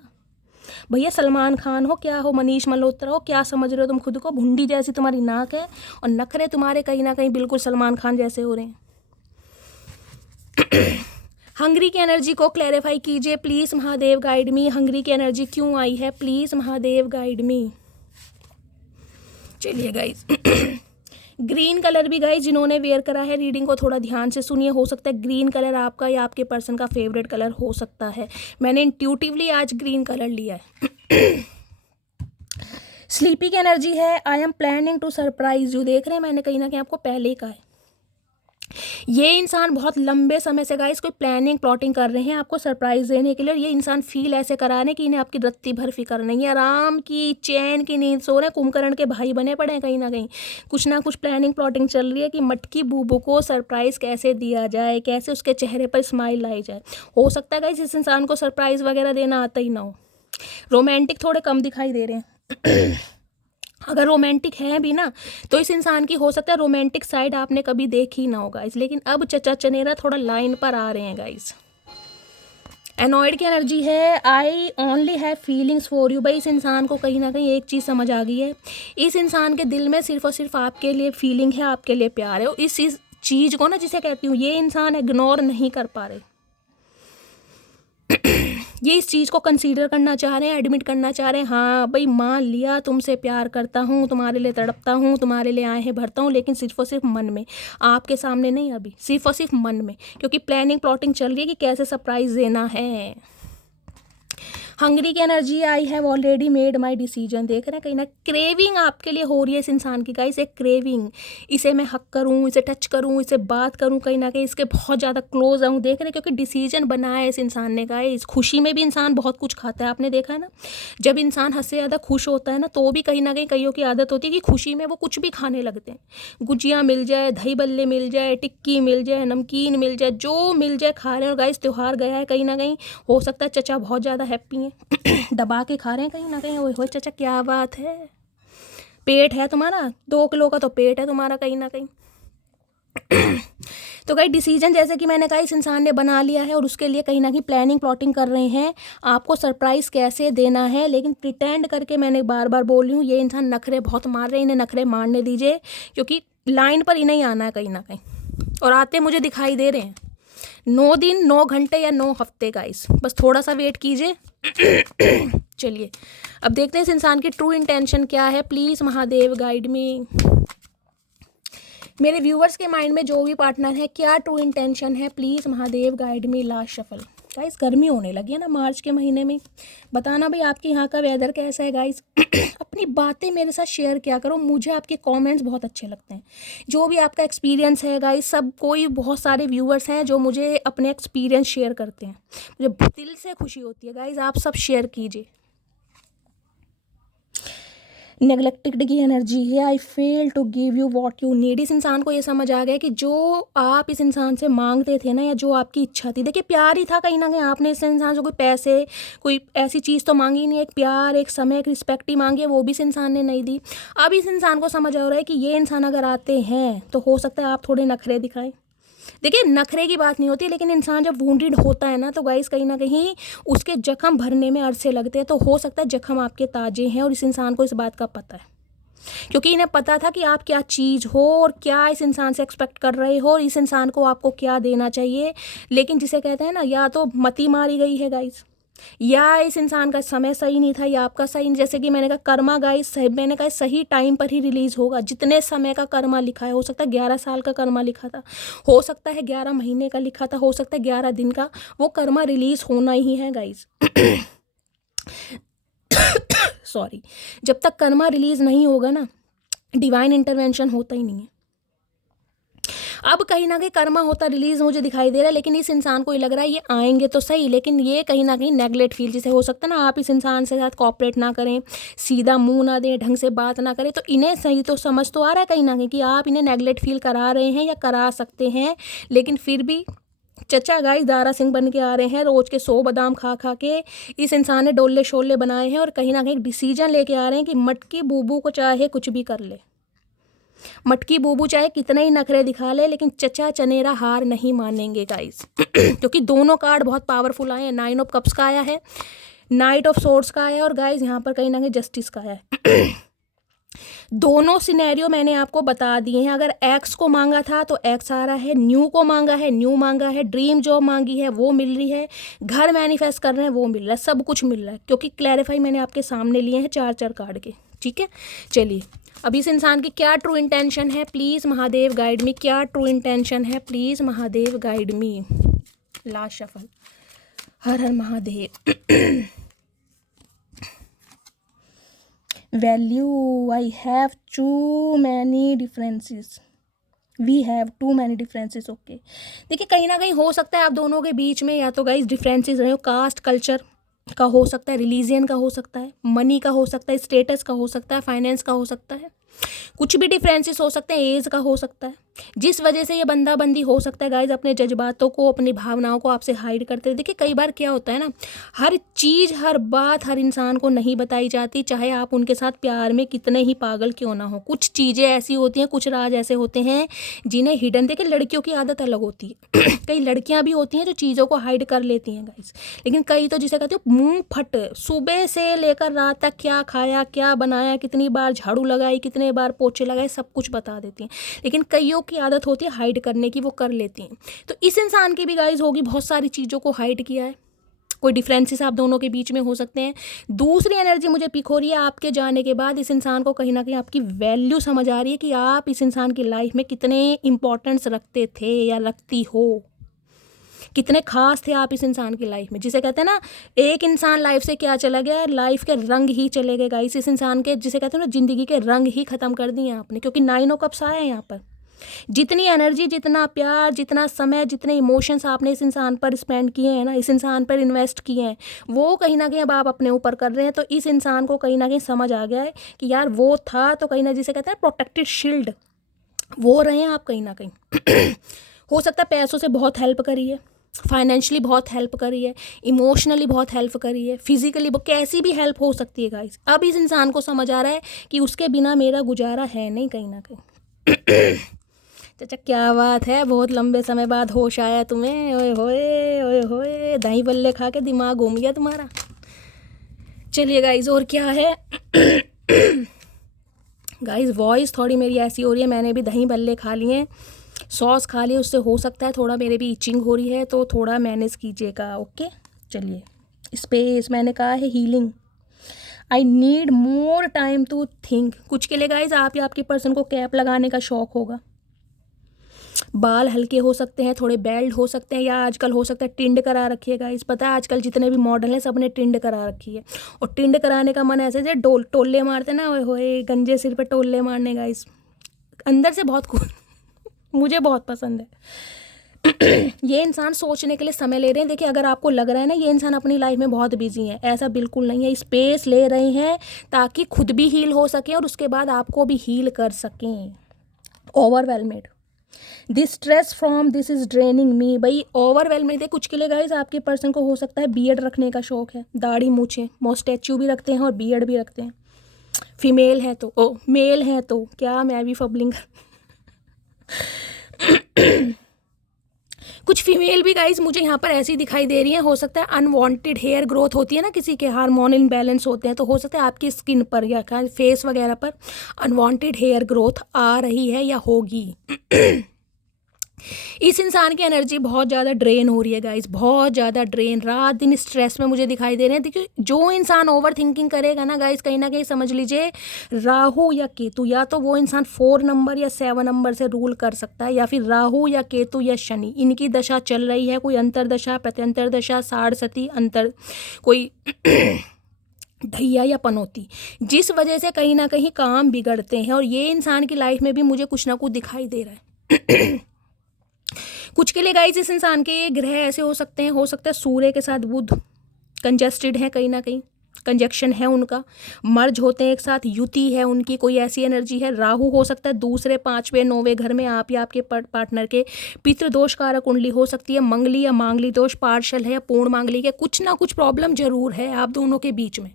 भैया सलमान खान हो क्या हो, मनीष मल्होत्रा हो, क्या समझ रहे हो तुम खुद को? भुंडी जैसी तुम्हारी नाक है और नखरे तुम्हारे कहीं ना कहीं बिल्कुल सलमान खान जैसे हो रहे हैं। हंगरी की एनर्जी को क्लैरिफाई कीजिए please Mahadev guide me. Hungary की एनर्जी क्यों आई है, प्लीज़ महादेव गाइड मी। चलिए गाइज ग्रीन कलर भी गाइज जिन्होंने वेयर करा है रीडिंग को थोड़ा ध्यान से सुनिए। हो सकता है ग्रीन कलर आपका या आपके पर्सन का फेवरेट कलर हो सकता है। मैंने इंट्यूटिवली आज ग्रीन कलर लिया है। स्लीपी की एनर्जी है, I am planning to surprise you. देख रहे हैं मैंने कहीं ना कहीं आपको पहले ही कहा है, ये इंसान बहुत लंबे समय से गाइस कोई प्लानिंग प्लॉटिंग कर रहे हैं आपको सरप्राइज देने के लिए। और ये इंसान फील ऐसे करा रहे हैं कि इन्हें आपकी रत्ती भर फिक्र नहीं है, आराम की चैन की नींद सो रहे हैं, कुंभकर्ण के भाई बने पड़े हैं। कहीं ना कुछ प्लानिंग प्लॉटिंग चल रही है कि मटकी बूबू को सरप्राइज कैसे दिया जाए, कैसे उसके चेहरे पर स्माइल लाई जाए। हो सकता है गाइस इस इंसान को सरप्राइज वगैरह देना आता ही ना हो। रोमांटिक थोड़े कम दिखाई दे रहे हैं। अगर रोमांटिक है भी ना तो इस इंसान की हो सकता है रोमांटिक साइड आपने कभी देखी ना हो गाइस। लेकिन अब चचा चनेरा थोड़ा लाइन पर आ रहे हैं गाइस। एनॉयड की एनर्जी है, I only have feelings for you. भाई इस इंसान को कहीं ना कहीं एक चीज़ समझ आ गई है, इस इंसान के दिल में सिर्फ और सिर्फ आपके लिए फीलिंग है, आपके लिए प्यार है। इस चीज़ को ना जिसे कहती हूँ ये इंसान इग्नोर नहीं कर पा रहे। ये इस चीज़ को कंसीडर करना चाह रहे हैं, एडमिट करना चाह रहे हैं, हाँ भाई मान लिया तुमसे प्यार करता हूँ, तुम्हारे लिए तड़पता हूँ, तुम्हारे लिए आए हैं भरता हूँ, लेकिन सिर्फ और सिर्फ मन में, आपके सामने नहीं अभी, सिर्फ और सिर्फ मन में, क्योंकि प्लानिंग प्लॉटिंग चल रही है कि कैसे सरप्राइज देना है। हंगरी की energy, I have already made my decision. देख रहे हैं कहीं ना क्रेविंग आपके लिए हो रही है इस इंसान की गाइस, एक क्रेविंग, इसे मैं हक करूं, इसे टच करूं, इसे बात करूं, कहीं ना कहीं इसके बहुत ज़्यादा क्लोज आऊँ। देख रहे हैं क्योंकि डिसीजन बनाया है इस इंसान ने गाइस। खुशी में भी इंसान बहुत कुछ खाता है, आपने देखा है ना, जब इंसान हद से ज़्यादा खुश होता है ना तो भी कहीं ना कहीं कईयों की आदत होती है कि खुशी में वो कुछ भी खाने लगते हैं। गुजिया मिल जाए, दही बल्ले मिल जाए, टिक्की मिल जाए, नमकीन मिल जाए, जो मिल जाए खा रहे हैं। और गाइस त्यौहार गया है, कहीं ना कहीं हो सकता है चचा बहुत ज़्यादा हैप्पी हैं, दबा के खा रहे हैं कहीं ना कहीं। ओए होए चचा क्या बात है, पेट है तुम्हारा 2 किलो का, तो पेट है तुम्हारा कहीं ना कहीं। तो कहीं डिसीजन जैसे कि मैंने कहा इस इंसान ने बना लिया है और उसके लिए कहीं ना कहीं प्लानिंग प्लॉटिंग कर रहे हैं आपको सरप्राइज़ कैसे देना है। लेकिन प्रिटेंड करके मैंने बार बार बोल रही हूँ ये इंसान नखरे बहुत मार रहे हैं, इन्हें नखरे मारने दीजिए, क्योंकि लाइन पर इन्हें ही आना है कहीं ना कहीं, और आते मुझे दिखाई दे रहे हैं। 9 दिन 9 घंटे या 9 हफ्ते गाइस, बस थोड़ा सा वेट कीजिए। चलिए अब देखते हैं इस इंसान की ट्रू इंटेंशन क्या है। प्लीज़ महादेव गाइड मी। मेरे व्यूवर्स के माइंड में जो भी पार्टनर है क्या ट्रू इंटेंशन है, please Mahadev guide me. Last shuffle. Guys गर्मी होने लगी है ना मार्च के महीने में, बताना भाई आपके यहाँ का वेदर कैसा है गाइस। अपनी बातें मेरे साथ शेयर किया करो, मुझे आपके कमेंट्स बहुत अच्छे लगते हैं, जो भी आपका एक्सपीरियंस है गाइस। सब कोई बहुत सारे व्यूवर्स हैं जो मुझे अपने एक्सपीरियंस शेयर करते हैं, मुझे दिल से खुशी होती है गाइस, आप सब शेयर कीजिए। नेग्लेक्टेड की एनर्जी है, I fail to give you what you need. इस इंसान को ये समझ आ गया कि जो आप इस इंसान से मांगते थे ना, या जो आपकी इच्छा थी, देखिए प्यार ही था कहीं ना कहीं, आपने इस इंसान से कोई पैसे कोई ऐसी चीज़ तो मांगी नहीं, एक प्यार, एक समय, एक रिस्पेक्ट ही मांगी है, वो भी इस इंसान ने नहीं दी। अब इस इंसान को समझ आ रहा है कि ये इंसान अगर आते हैं तो हो सकता है आप थोड़े नखरे दिखाएं। देखिए नखरे की बात नहीं होती, लेकिन इंसान जब वूंडेड होता है ना तो गाइस कहीं ना कहीं उसके जख्म भरने में अरसे लगते हैं। तो हो सकता है जख्म आपके ताजे हैं और इस इंसान को इस बात का पता है, क्योंकि इन्हें पता था कि आप क्या चीज़ हो और क्या इस इंसान से एक्सपेक्ट कर रहे हो और इस इंसान को आपको क्या देना चाहिए। लेकिन जिसे कहते हैं ना, या तो मती मारी गई है गाइस, या इस इंसान का समय सही नहीं था, या आपका सही, जैसे कि मैंने कहा कर्मा गाइस, मैंने कहा सही टाइम पर ही रिलीज़ होगा। जितने समय का कर्मा लिखा है, हो सकता है 11 साल का कर्मा लिखा था, हो सकता है 11 महीने का लिखा था, हो सकता है 11 दिन का, वो कर्मा रिलीज़ होना ही है गाइस। सॉरी, जब तक कर्मा रिलीज़ नहीं होगा ना, डिवाइन इंटरवेंशन होता ही नहीं है। अब कहीं ना कहीं कर्मा होता रिलीज मुझे दिखाई दे रहा है, लेकिन इस इंसान को ये लग रहा है ये आएंगे तो सही, लेकिन ये कहीं ना कहीं नेगलेक्ट फील, जिसे हो सकता है ना आप इस इंसान से साथ कॉपरेट ना करें, सीधा मुंह ना दें, ढंग से बात ना करें, तो इन्हें सही तो समझ तो आ रहा है कहीं ना कहीं कि आप इन्हें नेगलेक्ट फील करा रहे हैं या करा सकते हैं। लेकिन फिर भी चचा गाइस दारा सिंह बन के आ रहे हैं, रोज के 100 बादाम खा खा के इस इंसान ने डोले शोले बनाए हैं और कहीं ना कहीं डिसीजन लेके आ रहे हैं कि मटकी बूबू को चाहे कुछ भी कर ले, मटकी बूबू चाहे कितने ही नखरे दिखा ले, लेकिन चचा चनेरा हार नहीं मानेंगे गाइस। क्योंकि दोनों कार्ड बहुत पावरफुल आए हैं। 9 ऑफ कप्स का आया है, नाइट ऑफ सोर्ड्स का आया और गाइज यहाँ पर कहीं ना कहीं जस्टिस का आया है। दोनों सिनेरियो मैंने आपको बता दिए हैं। अगर एक्स को मांगा था तो एक्स आ रहा है, न्यू को मांगा है न्यू मांगा है, ड्रीम जॉब मांगी है वो मिल रही है, घर मैनिफेस्ट कर रहे हैं वो मिल रहा है, सब कुछ मिल रहा है, क्योंकि क्लैरिफाई मैंने आपके सामने लिए हैं 4 कार्ड के। ठीक है, चलिए अब इस इंसान की क्या ट्रू इंटेंशन है, प्लीज़ महादेव गाइड मी, क्या ट्रू इंटेंशन है, please Mahadev guide me. Last shuffle, Har her Mahadev. Value, I have too many differences, we have too many differences. Okay, देखिए कहीं ना कहीं हो सकता है आप दोनों के बीच में या तो गाइस डिफरेंसेस रहे हो, कास्ट कल्चर का हो सकता है, रिलीजियन का हो सकता है, मनी का हो सकता है, स्टेटस का हो सकता है, फाइनेंस का हो सकता है, कुछ भी डिफरेंसेस हो सकते हैं, एज का हो सकता है, जिस वजह से ये बंदा बंदी हो सकता है गाइज अपने जज्बातों को, अपनी भावनाओं को आपसे हाइड करते हैं। देखिए कई बार क्या होता है ना, हर चीज़ हर बात हर इंसान को नहीं बताई जाती, चाहे आप उनके साथ प्यार में कितने ही पागल क्यों ना हो। कुछ चीज़ें ऐसी होती हैं, कुछ राज ऐसे होते हैं जिन्हें हिडन, देखिए लड़कियों की आदत अलग होती है कई लड़कियां भी होती हैं जो चीज़ों को हाइड कर लेती हैं गाइज, लेकिन कई तो जिसे कहते हो मुंह फट, सुबह से लेकर रात तक क्या खाया क्या बनाया, कितनी बार झाड़ू लगाई, कितने बार पोछे लगाए, सब कुछ बता देती हैं। लेकिन कईयों की आदत होती है हाइड करने की, वो कर लेती हैं। तो इस इंसान की भी गाइज होगी बहुत सारी चीज़ों को हाइड किया है, कोई डिफरेंसेस आप दोनों के बीच में हो सकते हैं। दूसरी एनर्जी मुझे पिक हो रही है, आपके जाने के बाद इस इंसान को कहीं ना कहीं आपकी वैल्यू समझ आ रही है कि आप इस इंसान की लाइफ में कितने इंपॉर्टेंस रखते थे या रखती हो, कितने खास थे आप इस इंसान की लाइफ में। जिसे कहते हैं ना, एक इंसान लाइफ से क्या चला गया, लाइफ के रंग ही चले गए गाइस, इस इंसान के जिसे कहते हैं ना ज़िंदगी के रंग ही ख़त्म कर दिए आपने, क्योंकि 9 ऑफ कप्स आया है यहाँ पर। जितनी एनर्जी, जितना प्यार, जितना समय, जितने इमोशंस आपने इस इंसान पर स्पेंड किए हैं ना, इस इंसान पर इन्वेस्ट किए हैं, वो कहीं ना कहीं अब आप अपने ऊपर कर रहे हैं। तो इस इंसान को कहीं ना कहीं समझ आ गया है कि यार वो था तो कहीं ना, जिसे कहते हैं प्रोटेक्टेड शील्ड, वो रहे हैं आप कहीं ना कहीं हो सकता है पैसों से बहुत हेल्प करी है, फाइनेंशियली बहुत हेल्प करी है, इमोशनली बहुत हेल्प करी है, फिजिकली कैसी भी हेल्प हो सकती है गाइस। अब इस इंसान को समझ आ रहा है कि उसके बिना मेरा गुजारा है नहीं कहीं ना कहीं चाचा क्या बात है, बहुत लंबे समय बाद होश आया तुम्हें, ओए होए ओए होए, दही बल्ले खा के दिमाग घूम गया तुम्हारा। चलिए गाइस और क्या है गाइस, वॉइस थोड़ी मेरी ऐसी हो रही है, मैंने भी दही बल्ले खा लिए, सॉस खा लिए, उससे हो सकता है थोड़ा मेरे भी इचिंग हो रही है, तो थोड़ा मैनेज कीजिएगा। ओके चलिए, स्पेस मैंने कहा है healing, I need more time to think. कुछ के लिए गाइज आप या आपके पर्सन को कैप लगाने का शौक होगा, बाल हल्के हो सकते हैं, थोड़े बेल्ट हो सकते हैं, या आजकल हो सकता है टिंड करा रखी है गाइस। पता है आजकल जितने भी मॉडल हैं सब ने टिंड करा रखी है, और टिंड कराने का मन ऐसे जो टोल्ले मारते ना, ओए होए गंजे सिर पे टोल्ले मारने गाइस, अंदर से बहुत मुझे बहुत पसंद है ये इंसान सोचने के लिए समय ले रहे हैं। देखिए अगर आपको लग रहा है ना ये इंसान अपनी लाइफ में बहुत बिजी है, ऐसा बिल्कुल नहीं है, स्पेस ले रहे हैं ताकि खुद भी हील हो सकें और उसके बाद आपको भी हील कर सकें। Overwhelmed, this stress from this is draining me. भाई ओवरवेलमेड है कुछ के लिए गाइज, आपके पर्सन को हो सकता है बियर्ड रखने का शौक है, दाढ़ी मूछें, मोस्टैचू भी रखते हैं और बियर्ड भी रखते हैं। फीमेल है तो मेल है तो क्या, मैं भी फबलिंग कुछ फीमेल भी गाइज मुझे यहाँ पर ऐसी दिखाई दे रही है, हो सकता है अनवांटेड हेयर ग्रोथ होती है ना, किसी के हार्मोन इम्बैलेंस होते हैं, तो हो सकता है आपकी स्किन पर या फेस वगैरह पर अनवांटेड हेयर ग्रोथ आ रही है या होगी इस इंसान की एनर्जी बहुत ज़्यादा ड्रेन हो रही है गाइस, बहुत ज़्यादा ड्रेन, रात दिन स्ट्रेस में मुझे दिखाई दे रहे हैं। देखिए जो इंसान ओवर थिंकिंग करेगा ना गाइस, कहीं ना कहीं समझ लीजिए राहु या केतु, या तो वो इंसान 4 नंबर या 7 नंबर से रूल कर सकता है, या फिर राहु या केतु या शनि, इनकी दशा चल रही है, कोई अंतरदशा, प्रत्यंतर दशा, साढ़सती, अंतर कोई ढैया या पनौती, जिस वजह से कहीं ना कहीं काम बिगड़ते हैं। और ये इंसान की लाइफ में भी मुझे कुछ ना कुछ दिखाई दे रहा है कुछ के लिए गाइस इस इंसान के ग्रह ऐसे हो सकते हैं, हो सकता है सूर्य के साथ बुध कंजस्टेड है, कहीं ना कहीं कंजक्शन है उनका, मर्ज होते हैं एक साथ, युति है उनकी, कोई ऐसी एनर्जी है। राहु हो सकता है दूसरे, 5वें, 9वें घर में आप या आपके पार्टनर के पितृदोष कारक कुंडली हो सकती है, मंगली या मांगली दोष पार्शल है या पूर्ण मांगली है, कुछ ना कुछ प्रॉब्लम जरूर है आप दोनों के बीच में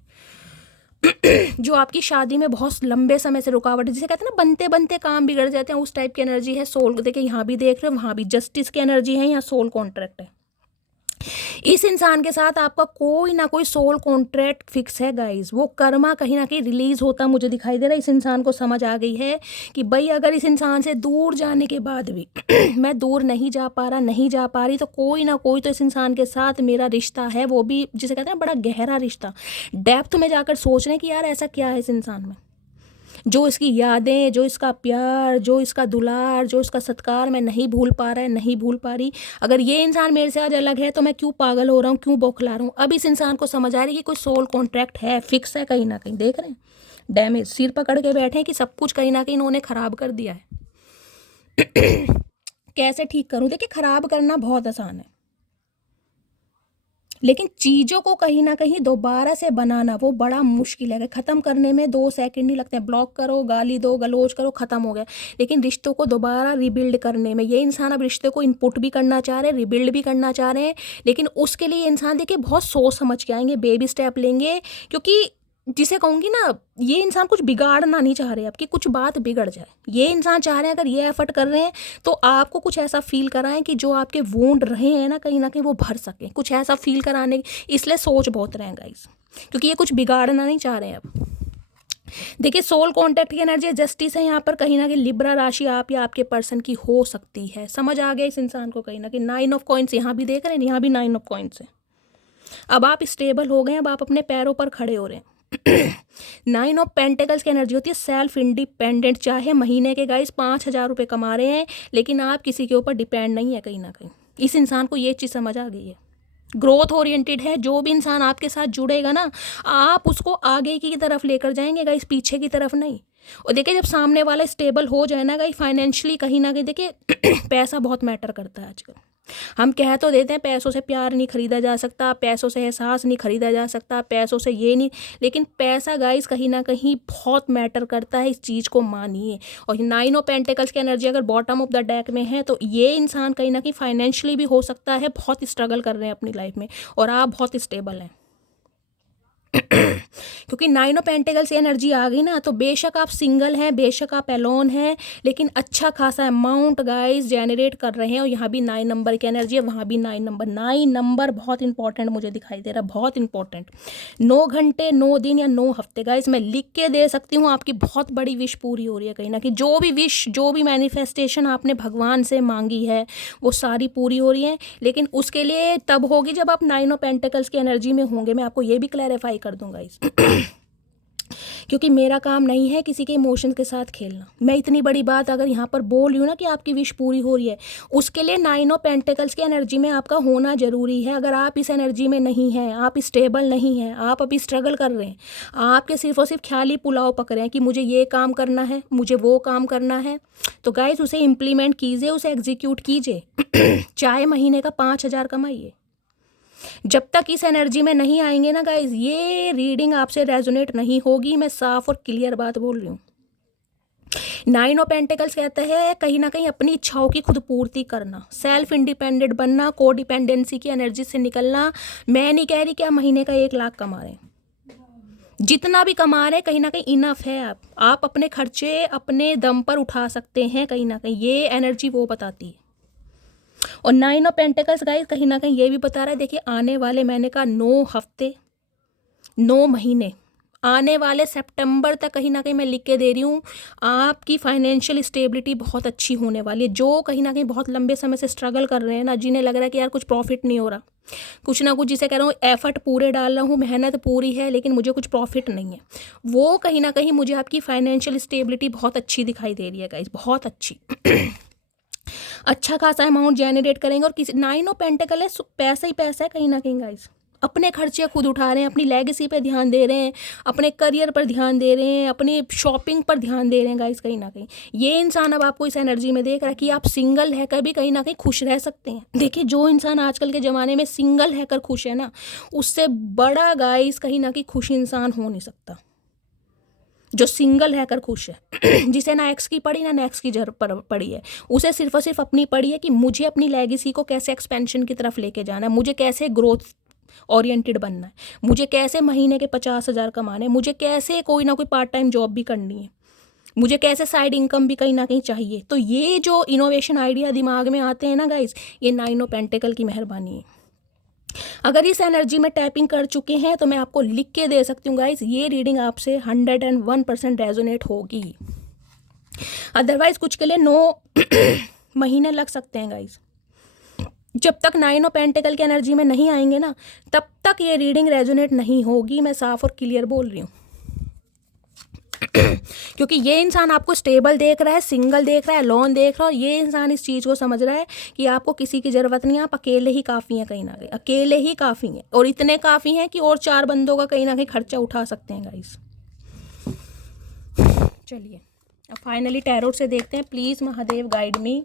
जो आपकी शादी में बहुत लंबे समय से रुकावट, जिसे कहते हैं ना बनते बनते काम बिगड़ जाते हैं, उस टाइप की एनर्जी है। सोल देखिए यहाँ भी देख रहे हो, वहाँ भी जस्टिस की एनर्जी है, यहाँ सोल कॉन्ट्रैक्ट है। इस इंसान के साथ आपका कोई ना कोई सोल कॉन्ट्रैक्ट फिक्स है गाइज। वो कर्मा कहीं ना कहीं रिलीज होता मुझे दिखाई दे रहा है। इस इंसान को समझ आ गई है कि भाई अगर इस इंसान से दूर जाने के बाद भी मैं दूर नहीं जा पा रहा, नहीं जा पा रही, तो कोई ना कोई तो इस इंसान के साथ मेरा रिश्ता है, वो भी जिसे कहते हैं बड़ा गहरा रिश्ता। डेप्थ में जाकर सोच रहे हैं कि यार ऐसा क्या है इस इंसान में, जो इसकी यादें, जो इसका प्यार, जो इसका दुलार, जो इसका सत्कार मैं नहीं भूल पा रहा है, नहीं भूल पा रही। अगर ये इंसान मेरे से आज अलग है तो मैं क्यों पागल हो रहा हूँ, क्यों बौखला रहा हूँ। अब इस इंसान को समझ आ रही है कि कोई सोल कॉन्ट्रैक्ट है, फिक्स है कहीं ना कहीं। देख रहे हैं डैमेज, सिर पकड़ के बैठे हैं कि सब कुछ कहीं ना कहीं इन्होंने ख़राब कर दिया है। कैसे ठीक करूँ? देखिए ख़राब करना बहुत आसान है, लेकिन चीज़ों को कहीं ना कहीं दोबारा से बनाना वो बड़ा मुश्किल है। ख़त्म करने में 2 सेकंड नहीं लगते हैं। ब्लॉक करो, गाली दो, गलोच करो, ख़त्म हो गया। लेकिन रिश्तों को दोबारा रिबिल्ड करने में ये इंसान अब रिश्ते को इनपुट भी करना चाह रहे हैं, रिबिल्ड भी करना चाह रहे हैं। लेकिन उसके लिए इंसान देखिए बहुत सोच समझ के आएंगे, बेबी स्टेप लेंगे। क्योंकि जिसे कहूँगी ना, ये इंसान कुछ बिगाड़ना नहीं चाह रहे आपकी, कुछ बात बिगड़ जाए। ये इंसान चाह रहे हैं अगर ये एफर्ट कर रहे हैं तो आपको कुछ ऐसा फील कराएं कि जो आपके वोंड रहे हैं ना कहीं ना कहीं वो भर सकें, कुछ ऐसा फील कराने। इसलिए सोच बहुत रहे हैं गाइस, क्योंकि ये कुछ बिगाड़ना नहीं चाह रहे हैं अब। देखिए सोल कॉन्टैक्ट की एनर्जी जस्टिस है यहाँ पर। कहीं ना कहीं लिब्रा राशि आप या आपके पर्सन की हो सकती है। समझ आ गया इस इंसान को कहीं ना कहीं। 9 ऑफ कॉइन्स यहाँ भी देख रहे हैं, यहाँ भी 9 ऑफ कॉइन्स है। अब आप स्टेबल हो गए, अब आप अपने पैरों पर खड़े हो रहे हैं। 9 ऑफ पेंटिकल्स की एनर्जी होती है सेल्फ इंडिपेंडेंट। चाहे महीने के गाइस 5,000 रुपये कमा रहे हैं, लेकिन आप किसी के ऊपर डिपेंड नहीं है कहीं ना कहीं। इस इंसान को ये चीज़ समझ आ गई है। ग्रोथ ओरिएंटेड है। जो भी इंसान आपके साथ जुड़ेगा ना, आप उसको आगे की तरफ लेकर जाएंगे गाइस, पीछे की तरफ नहीं। और देखिए जब सामने वाला स्टेबल हो जाए ना गाइस फाइनेंशियली, कहीं ना कहीं देखिए पैसा बहुत मैटर करता है आजकल। हम कह तो देते हैं पैसों से प्यार नहीं खरीदा जा सकता, पैसों से एहसास नहीं खरीदा जा सकता, पैसों से ये नहीं, लेकिन पैसा गाइस कहीं ना कहीं बहुत मैटर करता है। इस चीज़ को मानिए। और 9 ऑफ पेंटिकल्स की एनर्जी अगर बॉटम ऑफ द डेक में है तो ये इंसान कहीं ना कहीं फाइनेंशियली भी हो सकता है बहुत स्ट्रगल कर रहे हैं अपनी लाइफ में, और आप बहुत स्टेबल हैं। क्योंकि 9 ऑफ पेंटिकल्स की एनर्जी आ गई ना, तो बेशक आप सिंगल हैं, बेशक आप एलोन हैं, लेकिन अच्छा खासा अमाउंट गाइस जनरेट कर रहे हैं। और यहाँ भी 9 नंबर की एनर्जी है, वहाँ भी 9 नंबर बहुत इंपॉर्टेंट मुझे दिखाई दे रहा है, बहुत इंपॉर्टेंट। 9 घंटे, 9 दिन या 9 हफ्ते गाइस मैं लिख के दे सकती हूँ, आपकी बहुत बड़ी विश पूरी हो रही है कहीं ना कहीं। जो भी विश, जो भी मैनिफेस्टेशन आपने भगवान से मांगी है वो सारी पूरी हो रही है। लेकिन उसके लिए तब होगी जब आप 9 ऑफ पेंटिकल्स की एनर्जी में होंगे। मैं आपको ये भी क्लैरिफाई कर दूंगा इस क्योंकि मेरा काम नहीं है किसी के इमोशंस के साथ खेलना। मैं इतनी बड़ी बात अगर यहाँ पर बोल रही हूँ ना कि आपकी विश पूरी हो रही है, उसके लिए 9 ऑफ पेंटिकल्स की एनर्जी में आपका होना जरूरी है। अगर आप इस एनर्जी में नहीं हैं, आप स्टेबल नहीं हैं, आप अभी स्ट्रगल कर रहे हैं, आपके सिर्फ और सिर्फ ख्याली पुलाव पक रहे हैं कि मुझे ये काम करना है, मुझे वो काम करना है, तो गाइस उसे इम्प्लीमेंट कीजिए, उसे एग्जीक्यूट कीजिए। चाहे महीने का 5,000 कमाइए। जब तक इस एनर्जी में नहीं आएंगे ना गाइज, ये रीडिंग आपसे रेजोनेट नहीं होगी। मैं साफ और क्लियर बात बोल रही हूँ। 9 ऑफ पेंटिकल्स कहते हैं कहीं ना कहीं अपनी इच्छाओं की खुद पूर्ति करना, सेल्फ इंडिपेंडेंट बनना, को डिपेंडेंसी की एनर्जी से निकलना। मैं नहीं कह रही कि आप महीने का 1 लाख कमा रहे हैं, जितना भी कमा रहे हैं कहीं ना कहीं इनफ है। आप अपने खर्चे अपने दम पर उठा सकते हैं कहीं ना कहीं, ये एनर्जी वो बताती है। और 9 ऑफ पेंटिकल्स गाइस कहीं ना कहीं ये भी बता रहा है, देखिए आने वाले, मैंने कहा 9 हफ्ते, 9 महीने, आने वाले सितंबर तक कहीं ना कहीं मैं लिख के दे रही हूँ, आपकी फाइनेंशियल स्टेबिलिटी बहुत अच्छी होने वाली है। जो कहीं ना कहीं बहुत लंबे समय से स्ट्रगल कर रहे हैं ना, जिन्हें लग रहा है कि यार कुछ प्रॉफिट नहीं हो रहा, कुछ ना कुछ, जिसे कह रहा हूँ एफर्ट पूरे डाल रहा हूँ, मेहनत पूरी है, लेकिन मुझे कुछ प्रॉफिट नहीं है, वो कहीं ना कहीं मुझे आपकी फाइनेंशियल स्टेबिलिटी बहुत अच्छी दिखाई दे रही है गाइस, बहुत अच्छी। अच्छा खासा अमाउंट जनरेट करेंगे। और किसी 9 ऑफ पेंटिकल है, पैसा ही पैसा है कहीं ना कहीं गाइस। अपने खर्चे खुद उठा रहे हैं, अपनी लेगेसी पे ध्यान दे रहे हैं, अपने करियर पर ध्यान दे रहे हैं, अपनी शॉपिंग पर ध्यान दे रहे हैं गाइस कहीं ना कहीं। ये इंसान अब आपको इस एनर्जी में देख रहा है कि आप सिंगल रहकर भी कहीं ना कहीं खुश रह सकते हैं। देखिए जो इंसान आजकल के ज़माने में सिंगल रहकर खुश है ना, उससे बड़ा गाइस कहीं ना कहीं खुश इंसान हो नहीं सकता। जो सिंगल रहकर खुश है, जिसे ना एक्स की पड़ी ना नेक्स की पड़ी है, उसे सिर्फ और सिर्फ अपनी पड़ी है कि मुझे अपनी लेगेसी को कैसे एक्सपेंशन की तरफ लेके जाना है, मुझे कैसे ग्रोथ ओरिएंटेड बनना है, मुझे कैसे महीने के 50,000 कमाने, मुझे कैसे कोई ना कोई पार्ट टाइम जॉब भी करनी है, मुझे कैसे साइड इनकम भी कहीं ना कहीं चाहिए। तो ये जो इनोवेशन आइडिया दिमाग में आते हैं ना गाइस, ये 9 ऑफ पेंटिकल की मेहरबानी है। अगर इस एनर्जी में टैपिंग कर चुके हैं तो मैं आपको लिख के दे सकती हूँ गाइस, ये रीडिंग आपसे 101% रेजोनेट होगी। अदरवाइज कुछ के लिए 9 महीने लग सकते हैं गाइस। जब तक 9 ऑफ पेंटिकल की एनर्जी में नहीं आएंगे ना, तब तक ये रीडिंग रेजोनेट नहीं होगी। मैं साफ और क्लियर बोल रही हूँ। क्योंकि ये इंसान आपको स्टेबल देख रहा है, सिंगल देख रहा है, लोन देख रहा है, और ये इंसान इस चीज़ को समझ रहा है कि आपको किसी की ज़रूरत नहीं है, आप अकेले ही काफ़ी हैं, कहीं ना कहीं अकेले ही काफ़ी हैं, और इतने काफ़ी हैं कि और 4 बंदों का कहीं ना कहीं खर्चा उठा सकते हैं गाइस। चलिए अब फाइनली टैरोट से देखते हैं। प्लीज़ महादेव गाइड मी।